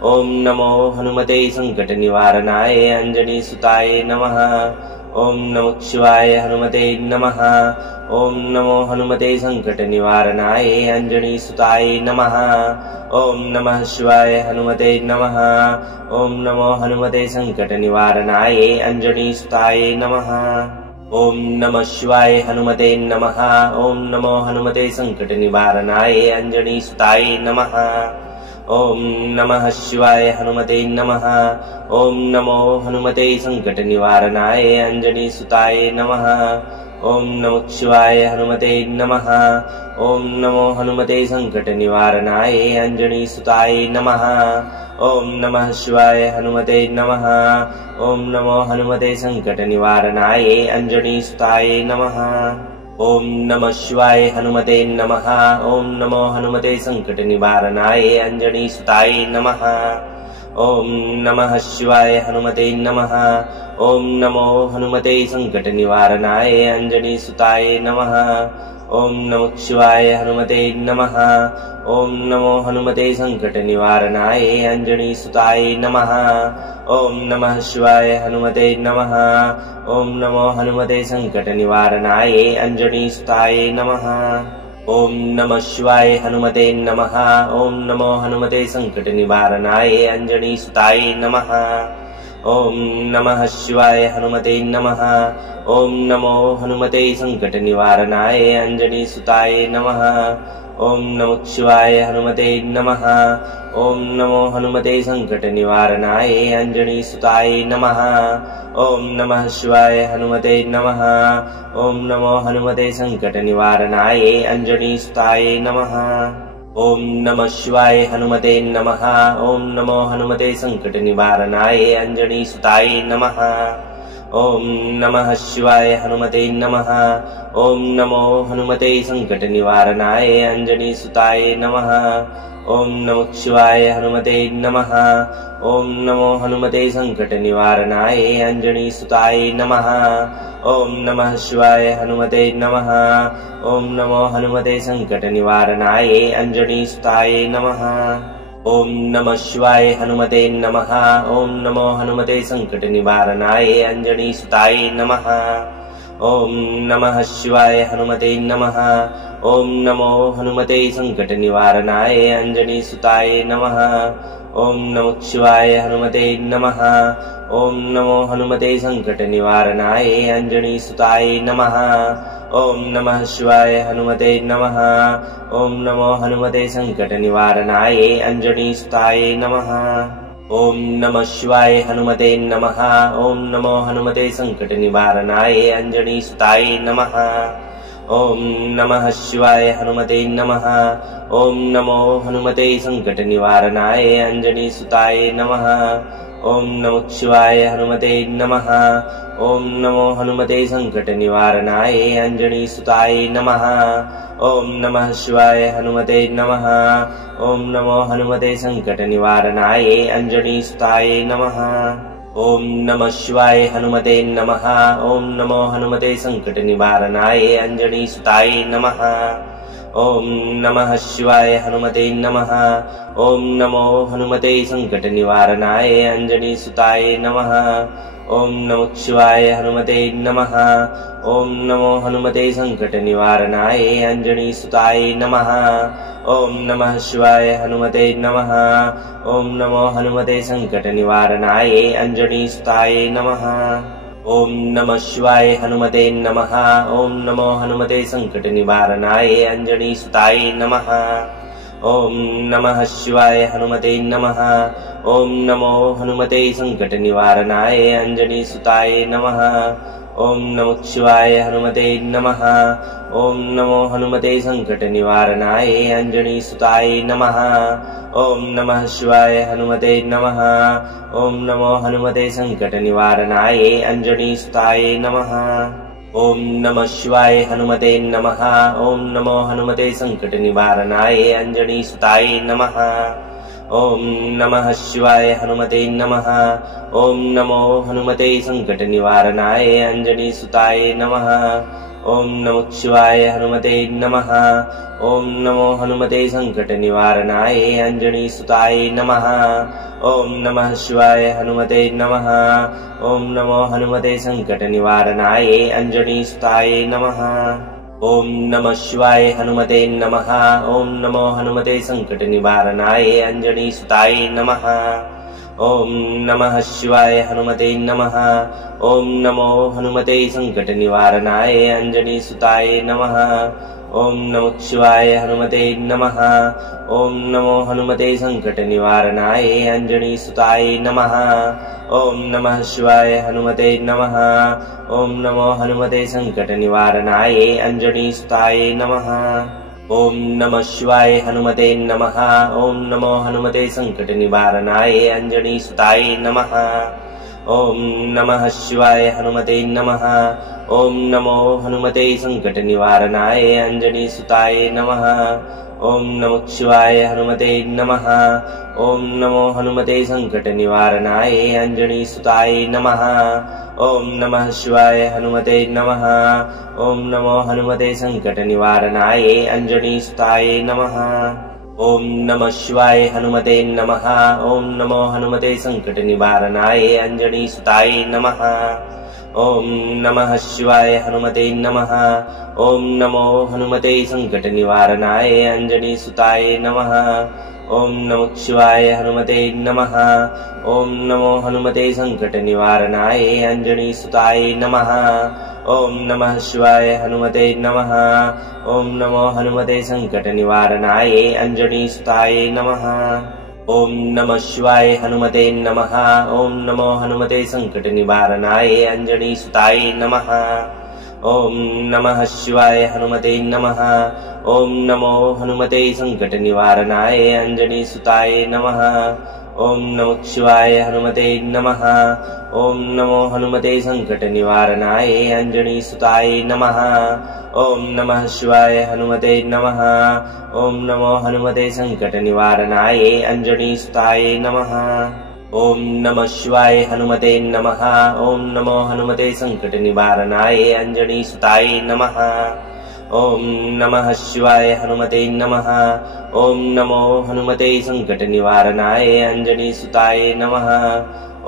ओम नमो हनुमते संकट निवारणाय अंजनी सुताय नमः। ओम नमः शिवाय हनुमते नमः। ओम नमो हनुमते संकट निवारणाय अंजनी सुताय नमः। ओम नमः शिवाय हनुमते नमः। ओम नमो हनुमते संकट निवारणाय अंजनी सुताय नमः। ओम नमः शिवाय हनुमते नमः। ओम नमो हनुमते संकट निवारणाय अंजनी सुताय नमः। ओम नमः शिवाय हनुमते नमः। ओम नमो हनुमते संकट निवारणाय अंजनी सुताय नमः। ओम नमः शिवाय हनुमते नमः। ओम नमो हनुमते संकट निवारणाय अंजनी सुताय नमः। ओम नमः शिवाय हनुमते नमः। ओम नमो हनुमते संकट निवारणाय अंजनी सुताय नमः। ओम नमः शिवाय हनुमते नमः। ओम नमो हनुमते संकट निवारणाय अंजनी सुताय नमः। ओम नमः शिवाय हनुमते नमः। ओम नमो हनुमते संकट निवारणाय अंजनी सुताय नमः। ओम नमः शिवाय हनुमते नमः। ओम नमो हनुमते संकट निवारणाय अंजनी सुताय नमः। ओम नमः शिवाय हनुमते नमः। ओम नमो हनुमते संकट निवारणाय अंजनी सुताय नमः। ओम नमः शिवाय हनुमते नमः। ओम नमो हनुमते संकट निवारणाय अंजनी सुताय नमः। ओम नमः शिवाय हनुमते नमः। ओम नमो हनुमते संकट निवारणाय अंजनी सुताय नमः। ओम नमः शिवाय हनुमते नमः। ओम नमो हनुमते संकट निवारणाय अंजनी सुताय नमः। ओम नमः शिवाय हनुमते नमः। ओम नमो हनुमते संकट निवारणाय अंजनी सुताय नमः। ओम नमः शिवाय हनुमते नमः। ओम नमो हनुमते संकट निवारणाय अंजनी सुताय नमः। ओम नमः शिवाय हनुमते नमः। ओम नमो हनुमते संकट निवारणाय अंजनी सुताय नमः। ओम नमः शिवाय हनुमते नमः। ओम नमो हनुमते संकट निवारणाय अंजनी सुताय नमः। ओम नमः शिवाय हनुमते नमः। ओम नमो हनुमते संकट निवारणाय अंजनी सुताय नमः। ओम नमः शिवाय हनुमते नमः। ओम नमो हनुमते संकट निवारणाय अंजनी सुताय नमः। ओम नमः शिवाय हनुमते नमः। ओम नमो हनुमते संकट निवारणाय अंजनी सुताय नमः। ओम नमः शिवाय हनुमते नमः। ओम नमो हनुमते संकट निवारणाय अंजनी सुताय नमः। ओम नमः शिवाय हनुमते नमः। ओम नमो हनुमते संकट निवारणाय अंजनी सुताय नमः। ओम नमः शिवाय हनुमते नमः। ओम नमो हनुमते संकट निवारणाय अंजनी सुताय नमः। ॐ नमः शिवाय हनुमते नमः। ॐ नमो हनुमते सङ्कटनिवारणाय अञ्जनीसुताय नमः। ॐ नमः शिवाय हनुमते नमः। ॐ नमो हनुमते सङ्कटनिवारणाय अञ्जनीसुताय नमः। ॐ नमः शिवाय हनुमते नमः। ॐ नमो हनुमते सङ्कटनिवारणाय अञ्जनीसुताय नमः। ॐ नमः शिवाय हनुमते नमः। ॐ नमो हनुमते सङ्कटनिवारणाय अञ्जनीसुताय नमः। ॐ नमः शिवाय हनुमते नमः। ॐ नमो हनुमते सङ्कटनिवारणाय अञ्जनीसुताय नमः। ॐ नमः शिवाय हनुमते नमः। ॐ नमो हनुमते सङ्कटनिवारणाय अञ्जनीसुताय नमः। ॐ नमः शिवाय हनुमते नमः। ॐ नमो हनुमते सङ्कटनिवारणाय अञ्जनीसुताय नमः। ॐ नमः शिवाय हनुमते नमः। ॐ नमो हनुमते सङ्कटनिवारणाय अञ्जनीसुताय नमः। ॐ नमः शिवाय हनुमते नमः। ॐ नमो हनुमते सङ्कटनिवारणाय अञ्जनीसुताय नमः। ॐ नमः शिवाय हनुमते नमः। ॐ नमो हनुमते सङ्कटनिवारणाय अञ्जनीसुताय नमः। ॐ नमः शिवाय हनुमते नमः। ॐ नमो हनुमते सङ्कटनिवारणाय अञ्जनीसुताय नमः। ॐ नमः शिवाय हनुमते नमः। ॐ नमो हनुमते सङ्कटनिवारणाय अञ्जनीसुताय नमः। ॐ नमः शिवाय हनुमते नमः। ॐ नमो हनुमते सङ्कटनिवारणाय अञ्जनीसुताय नमः। ॐ नमः शिवाय हनुमते नमः। ॐ नमो हनुमते सङ्कटनिवारणाय अञ्जनीसुताय नमः। ॐ नमः शिवाय हनुमते नमः। ॐ नमो हनुमते सङ्कटनिवारणाय अञ्जनीसुताय नमः। ॐ नमः शिवाय हनुमते नमः। ॐ नमो हनुमते सङ्कटनिवारणाय अञ्जनीसुताय नमः। ॐ नमः शिवाय हनुमते नमः। ॐ नमो हनुमते सङ्कटनिवारणाय अञ्जनीसुताय नमः। ॐ नमः शिवाय हनुमते नमः। ॐ नमो हनुमते सङ्कटनिवारणाय अञ्जनीसुताय नमः। ॐ नमः शिवाय हनुमते नमः। ॐ नमो हनुमते सङ्कटनिवारणाय अञ्जनीसुताय नमः। ॐ नमः शिवाय हनुमते नमः। ॐ नमो हनुमते सङ्कटनिवारणाय अञ्जनीसुताय नमः। ॐ नमः शिवाय हनुमते नमः। ॐ नमो हनुमते सङ्कटनिवारणाय अञ्जनीसुताय नमः। ॐ नमः शिवाय हनुमते नमः। ॐ नमो हनुमते सङ्कटनिवारणाय अञ्जनीसुताय नमः। ॐ नमः शिवाय हनुमते नमः। ॐ नमो हनुमते सङ्कटनिवारणाय अञ्जनीसुताय नमः। ॐ नमः शिवाय हनुमते नमः। ॐ नमो हनुमते सङ्कटनिवारणाय अञ्जनीसुताय नमः। ॐ नमः शिवाय हनुमते नमः। ॐ नमो हनुमते सङ्कटनिवारणाय अञ्जनीसुताय नमः। ॐ नमः शिवाय हनुमते नमः। ॐ नमो हनुमते सङ्कटनिवारणाय अञ्जनीसुताय नमः। ॐ नमः शिवाय हनुमते नमः। ॐ नमो हनुमते सङ्कटनिवारणाय अञ्जनीसुताय नमः। ॐ नमः शिवाय हनुमते नमः। ॐ नमो हनुमते सङ्कटनिवारणाय अञ्जनीसुताय नमः। ॐ नमः शिवाय हनुमते नमः। ॐ नमो हनुमते सङ्कटनिवारणाय अञ्जनीसुताय नमः। ॐ नमः शिवाय हनुमते नमः। ॐ नमो हनुमते सङ्कटनिवारणाय अञ्जनीसुताय नमः। ॐ नमः शिवाय हनुमते नमः। ॐ नमो हनुमते सङ्कटनिवारणाय अञ्जनीसुताय नमः। ॐ नमः शिवाय हनुमते नमः। ॐ नमो हनुमते सङ्कटनिवारणाय अञ्जनीसुताय नमः। ॐ नमः शिवाय हनुमते नमः। ॐ नमो हनुमते सङ्कटनिवारणाय अञ्जनीसुताय नमः।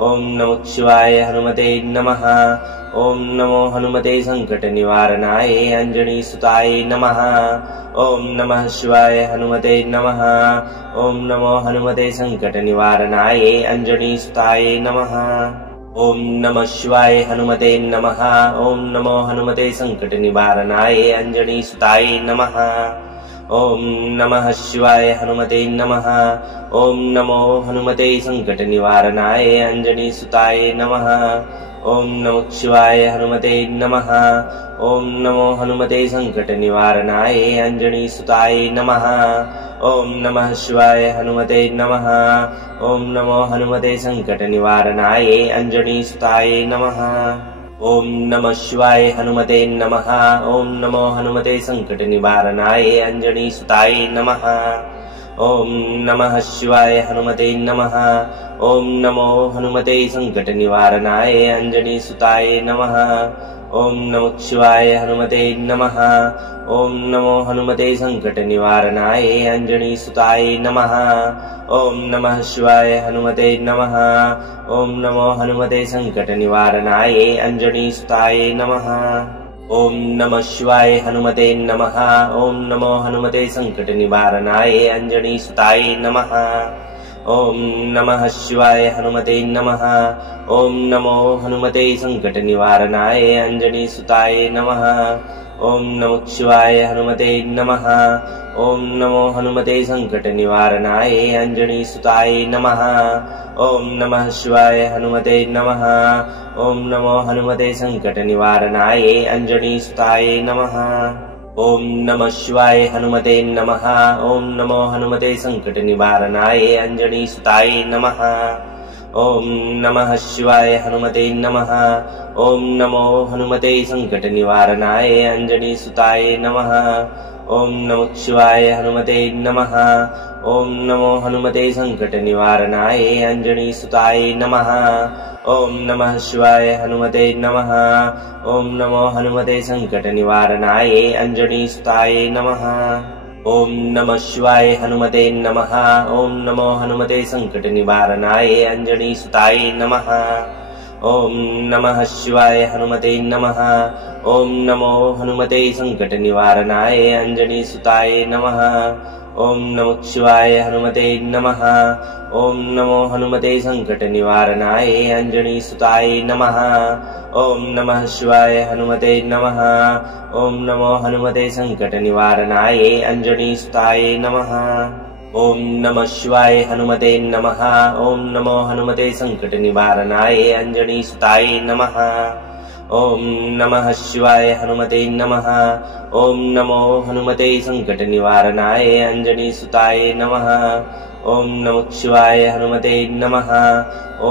ॐ नमः शिवाय हनुमते नमः। ॐ नमो हनुमते सङ्कटनिवारणाय अञ्जनीसुताय नमः। ॐ नमः शिवाय हनुमते नमः। ॐ नमो हनुमते सङ्कटनिवारणाय अञ्जनीसुताय नमः। ॐ नमः शिवाय हनुमते नमः। ॐ नमो हनुमते सङ्कटनिवारणाय अञ्जनीसुताय नमः। ॐ नमः शिवाय हनुमते नमः। ॐ नमो हनुमते सङ्कटनिवारणाय अञ्जनीसुताय नमः। ॐ नमः शिवाय हनुमते नमः। ॐ नमो हनुमते सङ्कटनिवारणाय अञ्जनीसुताय नमः। ॐ नमः शिवाय हनुमते नमः। ॐ नमो हनुमते सङ्कटनिवारणाय अञ्जनीसुताय नमः। ॐ नमः शिवाय हनुमते नमः। ॐ नमो हनुमते सङ्कटनिवारणाय अञ्जनीसुताय नमः। ॐ नमः शिवाय हनुमते नमः। ॐ नमो हनुमते सङ्कटनिवारणाय अञ्जनीसुताय नमः। ॐ नमः शिवाय हनुमते नमः। ॐ नमो हनुमते सङ्कटनिवारणाय अञ्जनीसुताय नमः। ॐ नमः शिवाय हनुमते नमः। ॐ नमो हनुमते सङ्कटनिवारणाय अञ्जनीसुताय नमः। ॐ नमः शिवाय हनुमते नमः। ॐ नमो हनुमते सङ्कटनिवारणाय अञ्जनीसुताय नमः। ॐ नमः शिवाय हनुमते नमः। ॐ नमो हनुमते सङ्कटनिवारणाय अञ्जनीसुताय नमः। ॐ नमः शिवाय हनुमते नमः। ॐ नमो हनुमते सङ्कटनिवारणाय अञ्जनीसुताय नमः। ॐ नमः शिवाय हनुमते नमः। ॐ नमो हनुमते सङ्कटनिवारणाय अञ्जनीसुताय नमः। ॐ नमः शिवाय हनुमते नमः। ॐ नमो हनुमते सङ्कटनिवारणाय अञ्जनीसुताय नमः। ॐ नमः शिवाय हनुमते नमः। ॐ नमो हनुमते सङ्कटनिवारणाय अञ्जनीसुताय नमः। ॐ नमः शिवाय हनुमते नमः। ॐ नमो हनुमते सङ्कटनिवारणाय अञ्जनीसुताय नमः। ॐ नमः शिवाय हनुमते नमः। ॐ नमो हनुमते सङ्कटनिवारणाय अञ्जनीसुताय नमः। ॐ नमः शिवाय हनुमते नमः। ॐ नमो हनुमते सङ्कटनिवारणाय अञ्जनीसुताय नमः। ॐ नमः शिवाय हनुमते नमः। ॐ नमो हनुमते सङ्कटनिवारणाय अञ्जनीसुताय नमः। ॐ नमः शिवाय हनुमते नमः। ॐ नमो हनुमते सङ्कटनिवारणाय अञ्जनीसुताय नमः। ॐ नमः शिवाय हनुमते नमः। ॐ नमो हनुमते सङ्कटनिवारणाय अञ्जनीसुताय नमः। ॐ नमः शिवाय हनुमते नमः। ॐ नमो हनुमते सङ्कटनिवारणाय अञ्जनीसुताय नमः। ॐ नमः शिवाय हनुमते नमः। ॐ नमो हनुमते सङ्कटनिवारणाय अञ्जनीसुताय नमः। ॐ नमः शिवाय हनुमते नमः।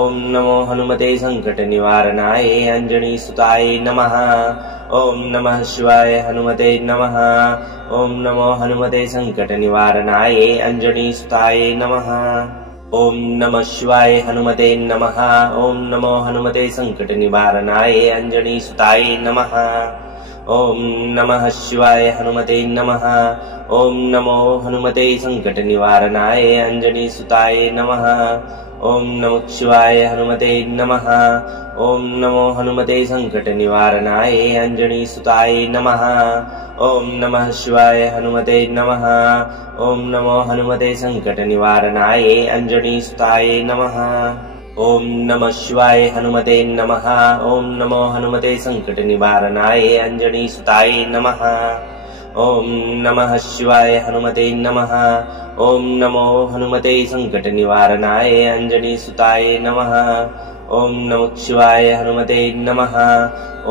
ॐ नमो हनुमते सङ्कटनिवारणाय अञ्जनीसुताय नमः। ॐ नमः शिवाय हनुमते नमः। ॐ नमो हनुमते सङ्कटनिवारणाय अञ्जनीसुताय नमः। ॐ नमः शिवाय हनुमते नमः। ॐ नमो हनुमते सङ्कटनिवारणाय अञ्जनीसुताय नमः। ॐ नमः शिवाय हनुमते नमः। ॐ नमो हनुमते सङ्कटनिवारणाय अञ्जनीसुताय नमः। ॐ नमः शिवाय हनुमते नमः। ॐ नमो हनुमते सङ्कटनिवारणाय अञ्जनीसुताय नमः। ॐ नमः शिवाय हनुमते नमः। ॐ नमो हनुमते सङ्कटनिवारणाय अञ्जनीसुताय नमः। ॐ नमः शिवाय हनुमते नमः। ॐ नमो हनुमते सङ्कटनिवारणाय अञ्जनीसुताय नमः। ॐ नमः शिवाय हनुमते नमः। ॐ नमो हनुमते सङ्कटनिवारणाय अञ्जनीसुताय नमः। ॐ नमः शिवाय हनुमते नमः।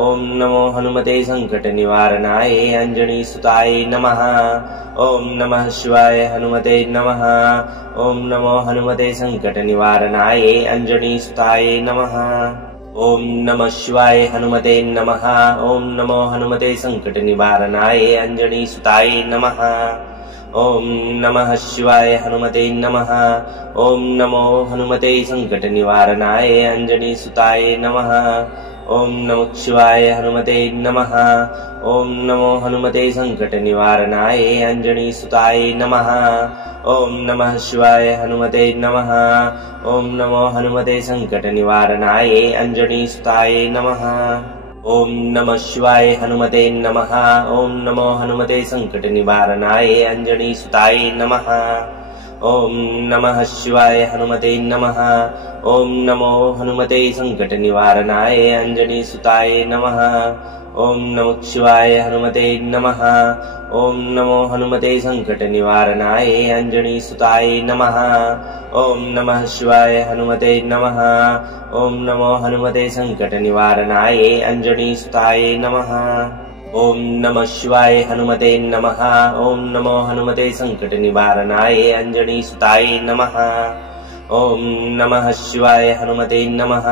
ॐ नमो हनुमते सङ्कटनिवारणाय अञ्जनीसुताय नमः। ॐ नमः शिवाय हनुमते नमः। ॐ नमो हनुमते सङ्कटनिवारणाय अञ्जनीसुताय नमः। ॐ नमः शिवाय हनुमते नमः। ॐ नमो हनुमते सङ्कटनिवारणाय अञ्जनीसुताय नमः। ॐ नमः शिवाय हनुमते नमः। ॐ नमो हनुमते सङ्कटनिवारणाय अञ्जनीसुताय नमः। ॐ नमः शिवाय हनुमते नमः। ॐ नमो हनुमते सङ्कटनिवारणाय अञ्जनीसुताय नमः। ॐ नमः शिवाय हनुमते नमः। ॐ नमो हनुमते सङ्कटनिवारणाय अञ्जनीसुताय नमः। ॐ नमः शिवाय हनुमते नमः। ॐ नमो हनुमते सङ्कटनिवारणाय अञ्जनीसुताय नमः। ॐ नमः शिवाय हनुमते नमः। ॐ नमो हनुमते सङ्कटनिवारणाय अञ्जनीसुताय नमः। ॐ नमः शिवाय हनुमते नमः। ॐ नमो हनुमते सङ्कटनिवारणाय अञ्जनीसुताय नमः। ॐ नमः शिवाय हनुमते नमः। ॐ नमो हनुमते सङ्कटनिवारणाय अञ्जनीसुताय नमः। ॐ नमः शिवाय हनुमते नमः। ॐ नमो हनुमते सङ्कटनिवारणाय अञ्जनीसुताय नमः। ॐ नमः शिवाय हनुमते नमः।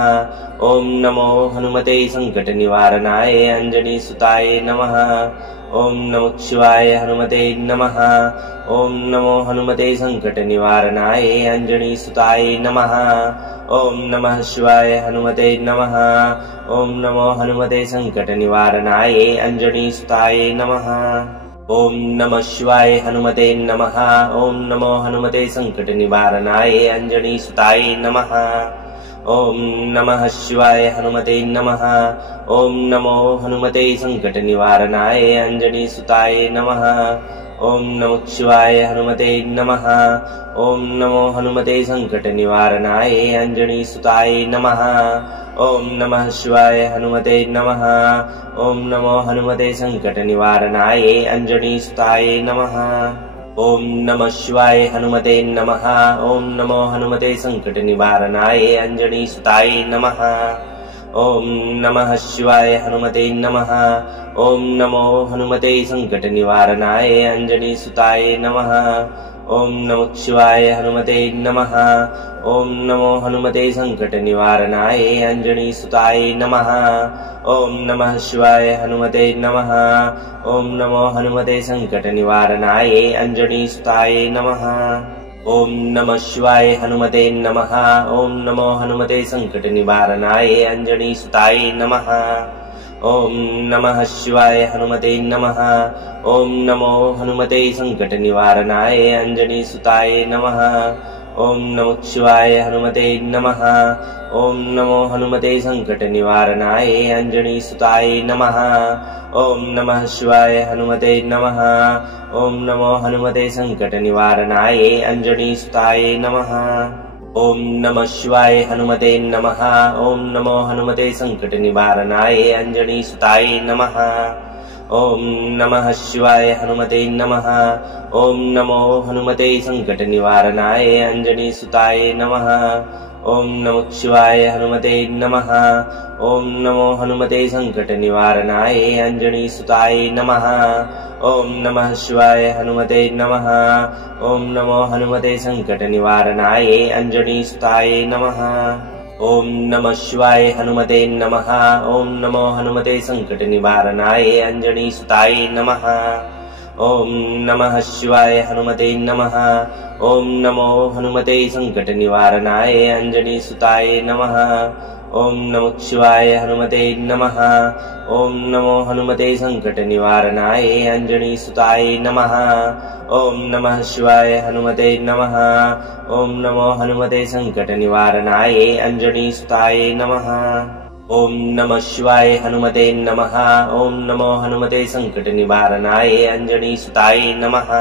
ॐ नमो हनुमते सङ्कटनिवारणाय अञ्जनीसुताय नमः। ॐ नमः शिवाय हनुमते नमः। ॐ नमो हनुमते सङ्कटनिवारणाय अञ्जनीसुताय नमः। ॐ नमः शिवाय हनुमते नमः। ॐ नमो हनुमते सङ्कटनिवारणाय अञ्जनीसुताय नमः। ॐ नमः शिवाय हनुमते नमः। ॐ नमो हनुमते सङ्कटनिवारणाय अञ्जनीसुताय नमः। ॐ नमः शिवाय हनुमते नमः। ॐ नमो हनुमते सङ्कटनिवारणाय अञ्जनीसुताय नमः। ॐ नमः शिवाय हनुमते नमः। ॐ नमो हनुमते सङ्कटनिवारणाय अञ्जनीसुताय नमः। ॐ नमः शिवाय हनुमते नमः। ॐ नमो हनुमते सङ्कटनिवारणाय अञ्जनीसुताय नमः। ॐ नमः शिवाय हनुमते नमः। ॐ नमो हनुमते सङ्कटनिवारणाय अञ्जनीसुताय नमः। ॐ नमः शिवाय हनुमते नमः। ॐ नमो हनुमते सङ्कटनिवारणाय अञ्जनीसुताय नमः। ॐ नमः शिवाय हनुमते नमः। ॐ नमो हनुमते सङ्कटनिवारणाय अञ्जनीसुताय नमः। ॐ नमः शिवाय हनुमते नमः। ॐ नमो हनुमते सङ्कटनिवारणाय अञ्जनीसुताय नमः। ॐ नमः शिवाय हनुमते नमः। ॐ नमो हनुमते सङ्कटनिवारणाय अञ्जनीसुताय नमः। ॐ नमः शिवाय हनुमते नमः। ॐ नमो हनुमते सङ्कटनिवारणाय अञ्जनीसुताय नमः। ॐ नमः शिवाय हनुमते नमः। ॐ नमो हनुमते सङ्कटनिवारणाय अञ्जनीसुताय नमः। ॐ नमः शिवाय हनुमते नमः। ॐ नमो हनुमते सङ्कटनिवारणाय अञ्जनीसुताय नमः। ॐ नमः शिवाय हनुमते नमः। ॐ नमो हनुमते सङ्कटनिवारणाय अञ्जनीसुताय नमः। ॐ नमः शिवाय हनुमते नमः। ॐ नमो हनुमते सङ्कटनिवारणाय अञ्जनीसुताय नमः। ॐ नमः शिवाय हनुमते नमः। ॐ नमो हनुमते सङ्कटनिवारणाय अञ्जनीसुताय नमः। ॐ नमः शिवाय हनुमते नमः। ॐ नमो हनुमते सङ्कटनिवारणाय अञ्जनीसुताय नमः। ॐ नमः शिवाय हनुमते नमः। ॐ नमो हनुमते सङ्कटनिवारणाय अञ्जनीसुताय नमः। ॐ नमः शिवाय हनुमते नमः। ॐ नमो हनुमते सङ्कटनिवारणाय अञ्जनीसुताय नमः। ॐ नमः शिवाय हनुमते नमः। ॐ नमो हनुमते सङ्कटनिवारणाय अञ्जनीसुताय नमः। ॐ नमः शिवाय हनुमते नमः। ॐ नमो हनुमते सङ्कटनिवारणाय अञ्जनीसुताय नमः। ॐ नमः शिवाय हनुमते नमः। ॐ नमो हनुमते सङ्कटनिवारणाय अञ्जनीसुताय नमः।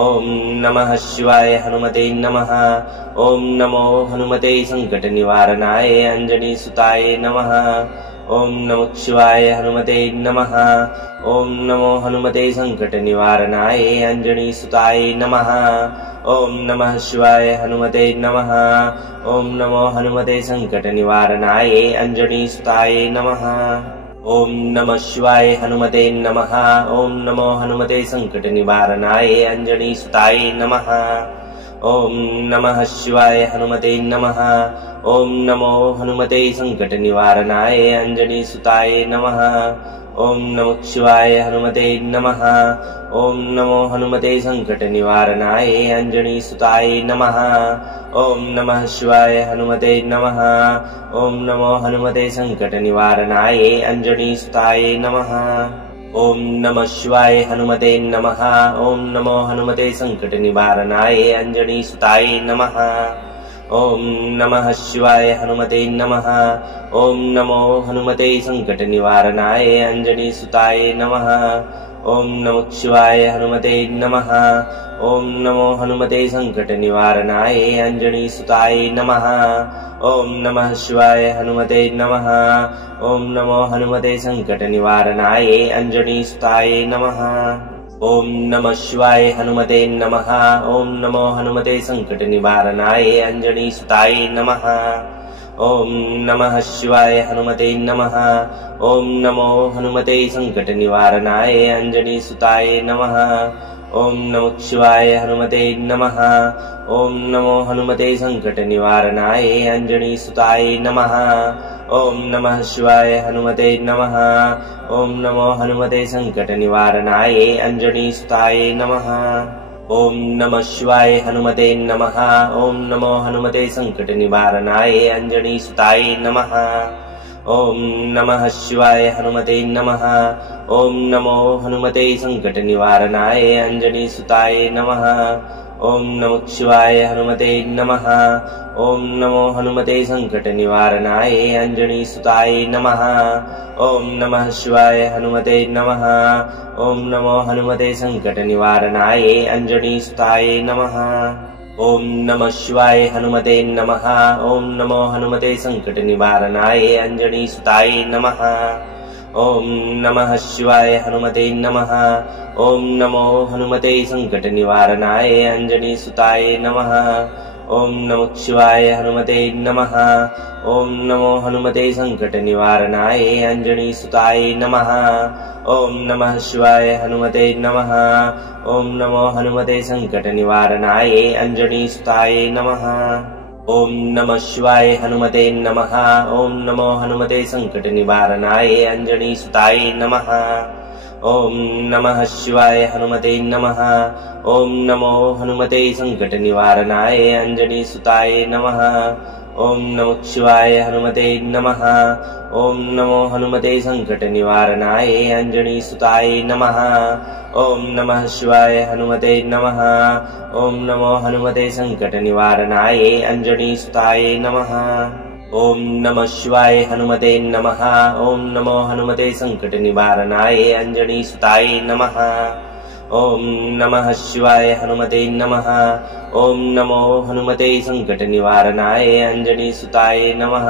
ॐ नमः शिवाय हनुमते नमः। ॐ नमो हनुमते सङ्कटनिवारणाय अञ्जनीसुताय नमः। ॐ नमः शिवाय हनुमते नमः। ॐ नमो हनुमते सङ्कटनिवारणाय अञ्जनीसुताय नमः। ॐ नमः शिवाय हनुमते नमः। ॐ नमो हनुमते सङ्कटनिवारणाय अञ्जनीसुताय नमः। ॐ नमः शिवाय हनुमते नमः। ॐ नमो हनुमते सङ्कटनिवारणाय अञ्जनीसुताय नमः। ॐ नमः शिवाय हनुमते नमः। ॐ नमो हनुमते सङ्कटनिवारणाय अञ्जनीसुताय नमः। ॐ नमः शिवाय हनुमते नमः। ॐ नमो हनुमते सङ्कटनिवारणाय अञ्जनीसुताय नमः। ॐ नमः शिवाय हनुमते नमः। ॐ नमो हनुमते सङ्कटनिवारणाय अञ्जनीसुताय नमः। ॐ नमः शिवाय हनुमते नमः। ॐ नमो हनुमते सङ्कटनिवारणाय अञ्जनीसुताय नमः। ॐ नमः शिवाय हनुमते नमः। ॐ नमो हनुमते सङ्कटनिवारणाय अञ्जनीसुताय नमः। ॐ नमः शिवाय हनुमते नमः। ॐ नमो हनुमते सङ्कटनिवारणाय अञ्जनीसुताय नमः। ॐ नमः शिवाय हनुमते नमः। ॐ नमो हनुमते सङ्कटनिवारणाय अञ्जनीसुताय नमः। ॐ नमः शिवाय हनुमते नमः। ॐ नमो हनुमते सङ्कटनिवारणाय अञ्जनीसुताय नमः। ॐ नमः शिवाय हनुमते नमः। ॐ नमो हनुमते सङ्कटनिवारणाय अञ्जनीसुताय नमः। ॐ नमः शिवाय हनुमते नमः। ॐ नमो हनुमते सङ्कटनिवारणाय अञ्जनीसुताय नमः। ॐ नमः शिवाय हनुमते नमः। ॐ नमो हनुमते सङ्कटनिवारणाय अञ्जनीसुताय नमः। ॐ नमः शिवाय हनुमते नमः। ॐ नमो हनुमते सङ्कटनिवारणाय अञ्जनीसुताय नमः। ॐ नमः शिवाय हनुमते नमः। ॐ नमो हनुमते सङ्कटनिवारणाय अञ्जनीसुताय नमः। ॐ नमः शिवाय हनुमते नमः। ॐ नमो हनुमते सङ्कटनिवारणाय अञ्जनीसुताय नमः। ॐ नमः शिवाय हनुमते नमः। ॐ नमो हनुमते सङ्कटनिवारणाय अञ्जनीसुताय नमः। ॐ नमः शिवाय हनुमते नमः। ॐ नमो हनुमते सङ्कटनिवारणाय अञ्जनीसुताय नमः। ॐ नमः शिवाय हनुमते नमः। ॐ नमो हनुमते सङ्कटनिवारणाय अञ्जनीसुताय नमः। ॐ नमः शिवाय हनुमते नमः। ॐ नमो हनुमते सङ्कटनिवारणाय अञ्जनीसुताय नमः। ॐ नमः शिवाय हनुमते नमः। ॐ नमो हनुमते सङ्कटनिवारणाय अञ्जनीसुताय नमः। ॐ नमः शिवाय हनुमते नमः। ॐ नमो हनुमते सङ्कटनिवारणाय अञ्जनीसुताय नमः। ॐ नमः शिवाय हनुमते नमः। ॐ नमो हनुमते सङ्कटनिवारणाय अञ्जनीसुताय नमः। ॐ नमः शिवाय हनुमते नमः। ॐ नमो हनुमते सङ्कटनिवारणाय अञ्जनीसुताय नमः। ॐ नमः शिवाय हनुमते नमः। ॐ नमो हनुमते सङ्कटनिवारणाय अञ्जनीसुताय नमः। ॐ नमः शिवाय हनुमते नमः। ॐ नमो हनुमते सङ्कटनिवारणाय अञ्जनीसुताय नमः। ॐ नमः शिवाय हनुमते नमः। ॐ नमो हनुमते सङ्कटनिवारणाय अञ्जनीसुताय नमः।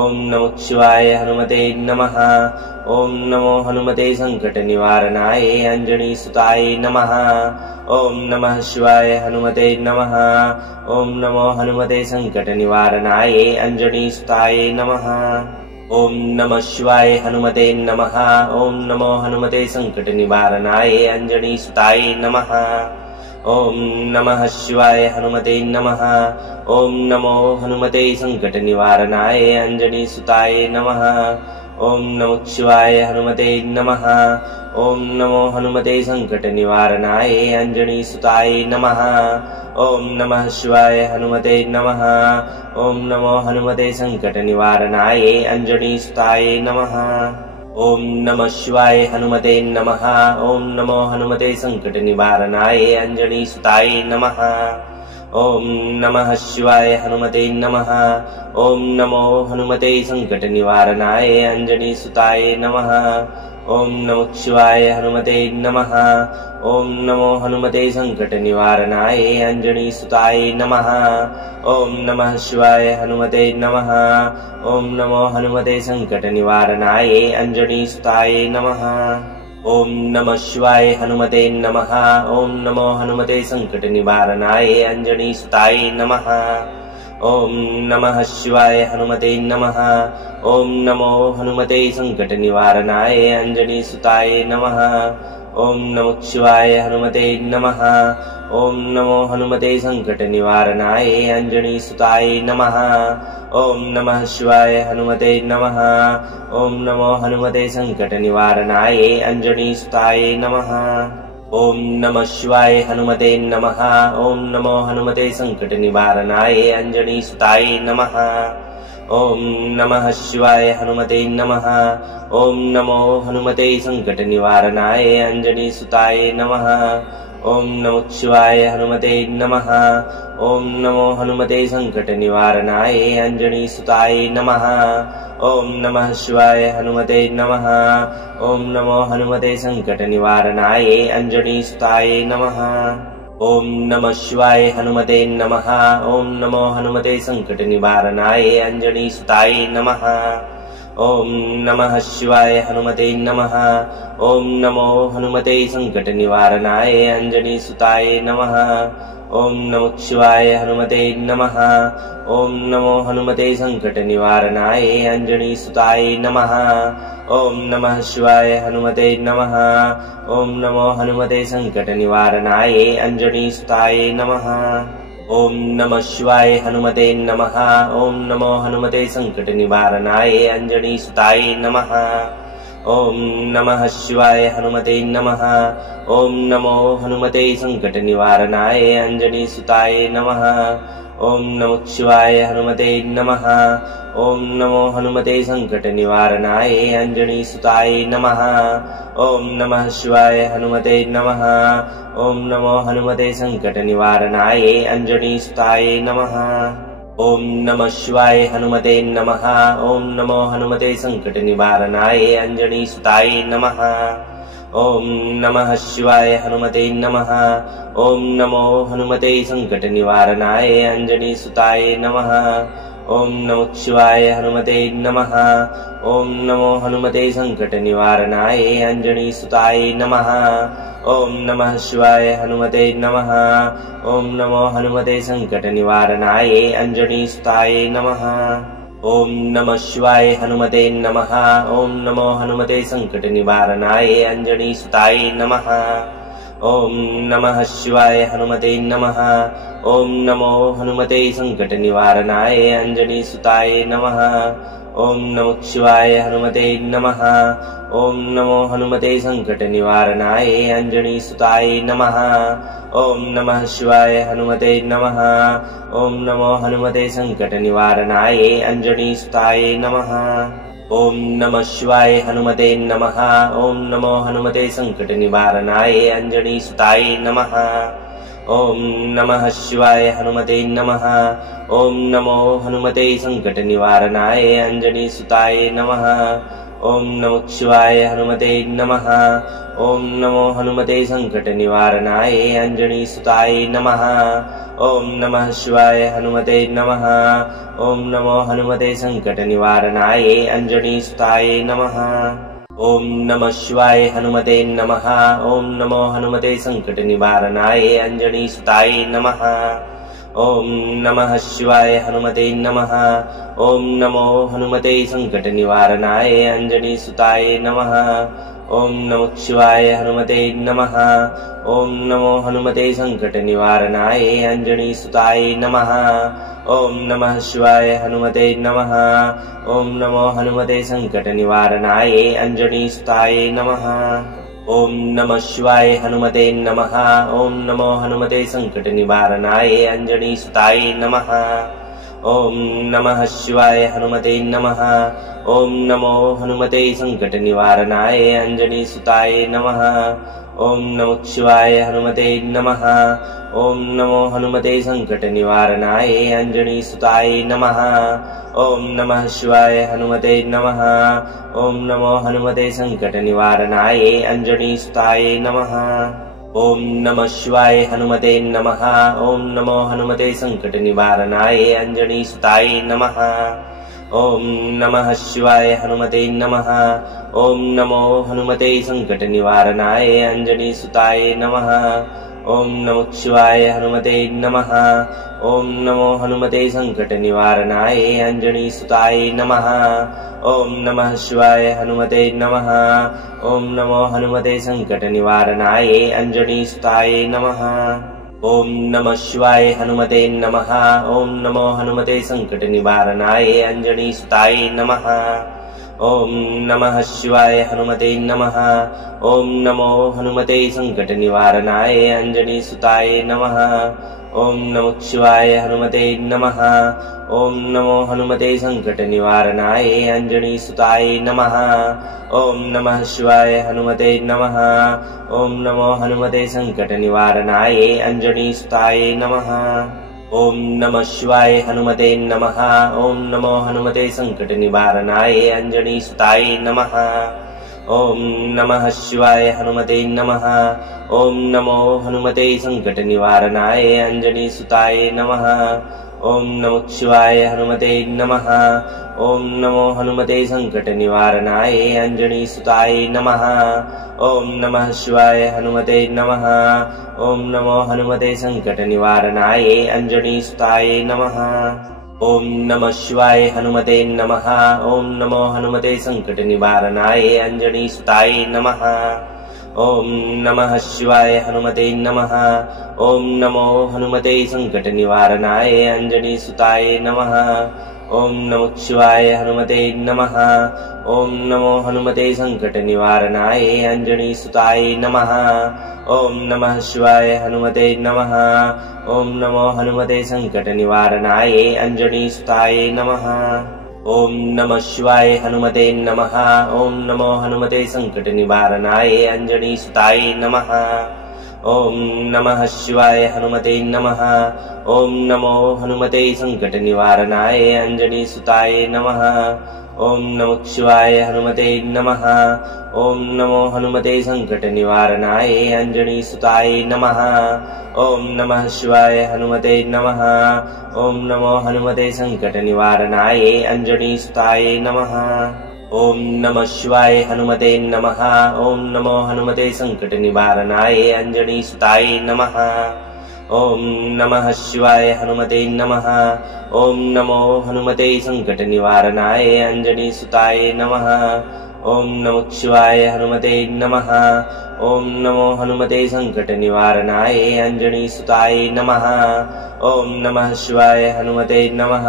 ॐ नमः शिवाय हनुमते नमः। ॐ नमो हनुमते सङ्कटनिवारणाय अञ्जनीसुताय नमः। ॐ नमः शिवाय हनुमते नमः। ॐ नमो हनुमते सङ्कटनिवारणाय अञ्जनीसुताय नमः। ॐ नमः शिवाय हनुमते नमः। ॐ नमो हनुमते सङ्कटनिवारणाय अञ्जनीसुताय नमः। ॐ नमः शिवाय हनुमते नमः। ॐ नमो हनुमते सङ्कटनिवारणाय अञ्जनीसुताय नमः। ॐ नमः शिवाय हनुमते नमः। ॐ नमो हनुमते सङ्कटनिवारणाय अञ्जनीसुताय नमः। ॐ नमः शिवाय हनुमते नमः। ॐ नमो हनुमते सङ्कटनिवारणाय अञ्जनीसुताय नमः। ॐ नमः शिवाय हनुमते नमः। ॐ नमो हनुमते सङ्कटनिवारणाय अञ्जनीसुताय नमः। ॐ नमः शिवाय हनुमते नमः। ॐ नमो हनुमते सङ्कटनिवारणाय अञ्जनीसुताय नमः। ॐ नमः शिवाय हनुमते नमः। ॐ नमो हनुमते सङ्कटनिवारणाय अञ्जनीसुताय नमः। ॐ नमः शिवाय हनुमते नमः। ॐ नमो हनुमते सङ्कटनिवारणाय अञ्जनीसुताय नमः। ॐ नमः शिवाय हनुमते नमः। ॐ नमो हनुमते सङ्कटनिवारणाय अञ्जनीसुताय नमः। ॐ नमः शिवाय हनुमते नमः। ॐ नमो हनुमते सङ्कटनिवारणाय अञ्जनीसुताय नमः। ॐ नमः शिवाय हनुमते नमः। ॐ नमो हनुमते सङ्कटनिवारणाय अञ्जनीसुताय नमः। ॐ नमः शिवाय हनुमते नमः। ॐ नमो हनुमते सङ्कटनिवारणाय अञ्जनीसुताय नमः। ॐ नमः शिवाय हनुमते नमः। ॐ नमो हनुमते सङ्कटनिवारणाय अञ्जनीसुताय नमः। ॐ नमः शिवाय हनुमते नमः। ॐ नमो हनुमते सङ्कटनिवारणाय अञ्जनीसुताय नमः। ओम नमः शिवाय हनुमते नमः। ओम नमो हनुमते संकट निवारणाय अंजनी सुताय नमः। ओम नमः शिवाय हनुमते नमः। ओम नमो हनुमते संकट निवारणाय अंजनी सुताय नमः। ओम नमः शिवाय हनुमते नमः। ओम नमो हनुमते संकट निवारणाय अंजनी सुताय नमः। ओम नमः शिवाय हनुमते नमः। ओम नमो हनुमते संकट निवारणाय अंजनी सुताय नमः। ओम नमः शिवाय हनुमते नमः। ओम नमो हनुमते संकट निवारणाय अंजनी सुताय नमः। ओम नमः शिवाय हनुमते नमः। ओम नमो हनुमते संकट निवारणाय अंजनी सुताय नमः। ओम नमः शिवाय हनुमते नमः। ओम नमो हनुमते संकट निवारणाय अंजनी सुताय नमः। ओम नमः शिवाय हनुमते नमः। ओम नमो हनुमते संकट निवारणाय अंजनी सुताय नमः। ओम नमः शिवाय हनुमते नमः। ओम नमो हनुमते संकट निवारणाय अंजनी सुताय नमः। ओम नमः शिवाय हनुमते नमः। ओम नमो हनुमते संकट निवारणाय अंजनी सुताय नमः। ओम नमः शिवाय हनुमते नमः। ओम नमो हनुमते संकट निवारणाय अंजनी सुताय नमः। ओम नमः शिवाय हनुमते नमः। ओम नमो हनुमते संकट निवारणाय अंजनी सुताय नमः। ओम नमः शिवाय हनुमते नमः। ओम नमो हनुमते संकट निवारणाय अंजनी सुताय नमः। ओम नमः शिवाय हनुमते नमः। ओम नमो हनुमते संकट निवारणाय अंजनी सुताय नमः। ओम नमः शिवाय हनुमते नमः। ओम नमो हनुमते संकट निवारणाय अंजनी सुताय नमः। ओम नमः शिवाय हनुमते नमः। ओम नमो हनुमते संकट निवारणाय अंजनी सुताय नमः। ओम नमः शिवाय हनुमते नमः। ओम नमो हनुमते संकट निवारणाय अंजनी सुताय नमः। ओम नमः शिवाय हनुमते नमः। ओम नमो हनुमते संकट निवारणाय अंजनी सुताय नमः। ओम नमः शिवाय हनुमते नमः। ओम नमो हनुमते संकट निवारणाय अंजनी सुताय नमः। ओम नमः शिवाय हनुमते नमः। ओम नमो हनुमते संकट निवारणाय अंजनी सुताय नमः। ओम नमः शिवाय हनुमते नमः। ओम नमो हनुमते संकट निवारणाय अंजनी सुताय नमः। ओम नमः शिवाय हनुमते नमः। ओम नमो हनुमते संकट निवारणाय अंजनी सुताय नमः। ओम नमः शिवाय हनुमते नमः। ओम नमो हनुमते संकट निवारणाय अंजनी सुताय नमः। ओम नमः शिवाय हनुमते नमः। ओम नमो हनुमते संकट निवारणाय अंजनी सुताय नमः। ओम नमः शिवाय हनुमते नमः। ओम नमो हनुमते संकट निवारणाय अंजनी सुताय नमः। ओम नमः शिवाय हनुमते नमः। ओम नमो हनुमते संकट निवारणाय अंजनी सुताय नमः। ओम नमः शिवाय हनुमते नमः। ओम नमो हनुमते संकट निवारणाय अंजनी सुताय नमः। ओम नमः शिवाय हनुमते नमः। ओम नमो हनुमते संकट निवारणाय अंजनी सुताय नमः। ओम नमः शिवाय हनुमते नमः। ओम नमो हनुमते संकट निवारणाय अंजनी सुताय नमः। ओम नमः शिवाय हनुमते नमः। ओम नमो हनुमते संकट निवारणाय अंजनी सुताय नमः। ओम नमः शिवाय हनुमते नमः। ओम नमो हनुमते संकट निवारणाय अंजनी सुताय नमः। ओम नमः शिवाय हनुमते नमः। ओम नमो हनुमते संकट निवारणाय अंजनी सुताय नमः। ओम नमः शिवाय हनुमते नमः। ओम नमो हनुमते संकट निवारणाय अंजनी सुताय नमः। ओम नमः शिवाय हनुमते नमः। ओम नमो हनुमते संकट निवारणाय अंजनी सुताय नमः। ओम नमः शिवाय हनुमते नमः। ओम नमो हनुमते संकट निवारणाय अंजनी सुताय नमः। ॐ नमः शिवाय हनुमते नमः। ॐ नमो हनुमते सङ्कटनिवारणाय अञ्जनीसुताय नमः। ॐ नमः शिवाय हनुमते नमः। ॐ नमो हनुमते सङ्कटनिवारणाय अञ्जनीसुताय नमः। ॐ नमः शिवाय हनुमते नमः। ॐ नमो हनुमते सङ्कटनिवारणाय अञ्जनीसुताय नमः। ॐ नमः शिवाय हनुमते नमः। ॐ नमो हनुमते सङ्कटनिवारणाय अञ्जनीसुताय नमः। ॐ नमः शिवाय हनुमते नमः। ॐ नमो हनुमते सङ्कटनिवारणाय अञ्जनीसुताय नमः। ॐ नमः शिवाय हनुमते नमः। ॐ नमो हनुमते सङ्कटनिवारणाय अञ्जनीसुताय नमः। ॐ नमः शिवाय हनुमते नमः। ॐ नमो हनुमते सङ्कटनिवारणाय अञ्जनीसुताय नमः। ॐ नमः शिवाय हनुमते नमः। ॐ नमो हनुमते सङ्कटनिवारणाय अञ्जनीसुताय नमः। ॐ नमः शिवाय हनुमते नमः। ॐ नमो हनुमते सङ्कटनिवारणाय अञ्जनीसुताय नमः। ॐ नमः शिवाय हनुमते नमः। ॐ नमो हनुमते सङ्कटनिवारणाय अञ्जनीसुताय नमः। ॐ नमः शिवाय हनुमते नमः। ॐ नमो हनुमते सङ्कटनिवारणाय अञ्जनीसुताय नमः। ॐ नमः शिवाय हनुमते नमः। ॐ नमो हनुमते सङ्कटनिवारणाय अञ्जनीसुताय नमः। ॐ नमः शिवाय हनुमते नमः। ॐ नमो हनुमते सङ्कटनिवारणाय अञ्जनीसुताय नमः। ॐ नमः शिवाय हनुमते नमः। ॐ नमो हनुमते सङ्कटनिवारणाय अञ्जनीसुताय नमः। ॐ नमः शिवाय हनुमते नमः। ॐ नमो हनुमते सङ्कटनिवारणाय अञ्जनीसुताय नमः। ॐ नमः शिवाय हनुमते नमः। ॐ नमो हनुमते सङ्कटनिवारणाय अञ्जनीसुताय नमः। ॐ नमः शिवाय हनुमते नमः। ॐ नमो हनुमते सङ्कटनिवारणाय अञ्जनीसुताय नमः। ॐ नमः शिवाय हनुमते नमः। ॐ नमो हनुमते सङ्कटनिवारणाय अञ्जनीसुताय नमः। ॐ नमः शिवाय हनुमते नमः। ॐ नमो हनुमते सङ्कटनिवारणाय अञ्जनीसुताय नमः। ॐ नमः शिवाय हनुमते नमः।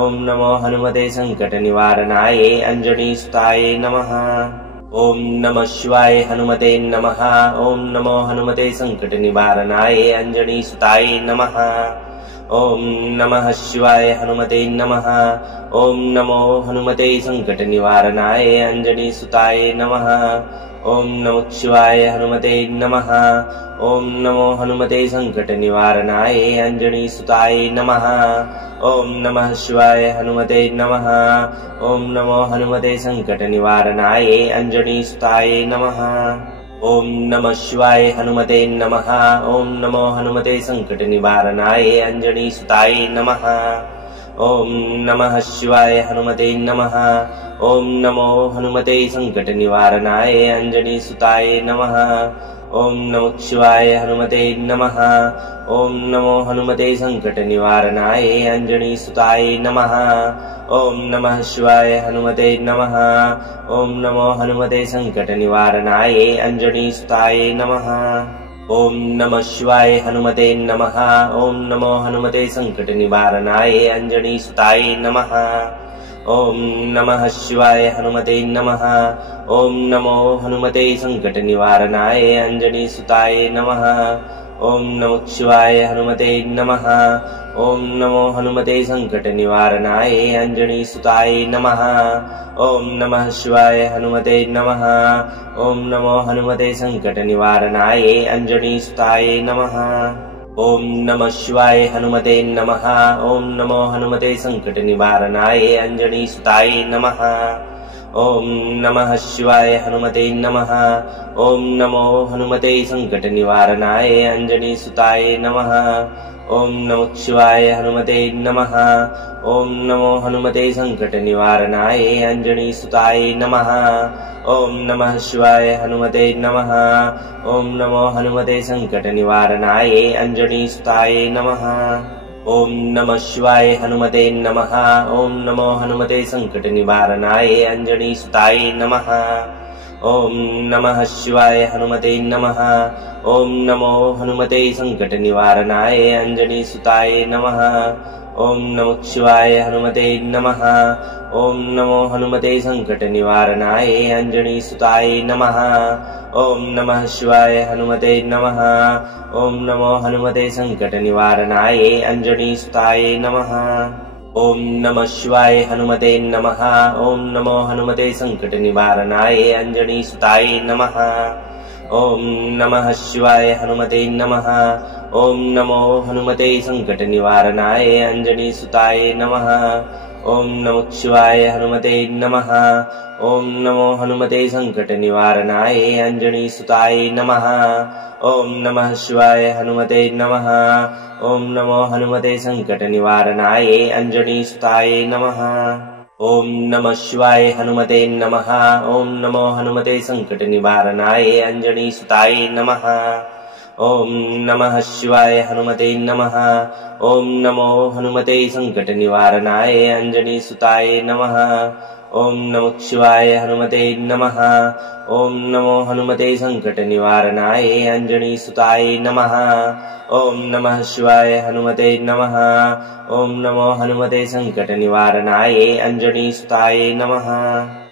ॐ नमो हनुमते सङ्कटनिवारणाय अञ्जनीसुताय नमः। ॐ नमः शिवाय हनुमते नमः। ॐ नमो हनुमते सङ्कटनिवारणाय अञ्जनीसुताय नमः। ॐ नमः शिवाय हनुमते नमः। ॐ नमो हनुमते सङ्कटनिवारणाय अञ्जनीसुताय नमः। ॐ नमः शिवाय हनुमते नमः। ॐ नमो हनुमते सङ्कटनिवारणाय अञ्जनीसुताय नमः। ॐ नमः शिवाय हनुमते नमः। ॐ नमो हनुमते सङ्कटनिवारणाय अञ्जनीसुताय नमः। ॐ नमः शिवाय हनुमते नमः। ॐ नमो हनुमते सङ्कटनिवारणाय अञ्जनीसुताय नमः। ॐ नमः शिवाय हनुमते नमः। ॐ नमो हनुमते सङ्कटनिवारणाय अञ्जनीसुताय नमः। ॐ नमः शिवाय हनुमते नमः। ॐ नमो हनुमते सङ्कटनिवारणाय अञ्जनीसुताय नमः। ॐ नमः शिवाय हनुमते नमः। ॐ नमो हनुमते सङ्कटनिवारणाय अञ्जनीसुताय नमः। ॐ नमः शिवाय हनुमते नमः। ॐ नमो हनुमते सङ्कटनिवारणाय अञ्जनीसुताय नमः। ॐ नमः शिवाय हनुमते नमः। ॐ नमो हनुमते सङ्कटनिवारणाय अञ्जनीसुताय नमः। ॐ नमः शिवाय हनुमते नमः। ॐ नमो हनुमते सङ्कटनिवारणाय अञ्जनीसुताय नमः। ॐ नमः शिवाय हनुमते नमः। ॐ नमो हनुमते सङ्कटनिवारणाय अञ्जनीसुताय नमः। ॐ नमः शिवाय हनुमते नमः। ॐ नमो हनुमते सङ्कटनिवारणाय अञ्जनीसुताय नमः। ॐ नमः शिवाय हनुमते नमः। ॐ नमो हनुमते सङ्कटनिवारणाय अञ्जनीसुताय नमः। ॐ नमः शिवाय हनुमते नमः। ॐ नमो हनुमते सङ्कटनिवारणाय अञ्जनीसुताय नमः। ॐ नमः शिवाय हनुमते नमः। ॐ नमो हनुमते सङ्कटनिवारणाय अञ्जनीसुताय नमः। ॐ नमः शिवाय हनुमते नमः। ॐ नमो हनुमते सङ्कटनिवारणाय अञ्जनीसुताय नमः। ओम नमः शिवाय हनुमते नमः। ओम नमो हनुमते संकट निवारणाय अंजनी सुताय नमः। ओम नमः शिवाय हनुमते नमः। ओम नमो हनुमते संकट निवारणाय अंजनी सुताय नमः। ओम नमः शिवाय हनुमते नमः। ओम नमो हनुमते संकट निवारणाय अंजनी सुताय नमः। ओम नमः शिवाय हनुमते नमः। ओम नमो हनुमते संकट निवारणाय अंजनी सुताय नमः। ओम नमः शिवाय हनुमते नमः। ओम नमो हनुमते संकट निवारणाय अंजनी सुताय नमः। ओम नमः शिवाय हनुमते नमः। ओम नमो हनुमते संकट निवारणाय अंजनी सुताय नमः। ओम नमः शिवाय हनुमते नमः। ओम नमो हनुमते संकट निवारणाय अंजनी सुताय नमः। ओम नमः शिवाय हनुमते नमः। ओम नमो हनुमते संकट निवारणाय अंजनी सुताय नमः। ओम नमः शिवाय हनुमते नमः। ओम नमो हनुमते संकट निवारणाय अंजनी सुताय नमः। ओम नमः शिवाय हनुमते नमः। ओम नमो हनुमते संकट निवारणाय अंजनी सुताय नमः।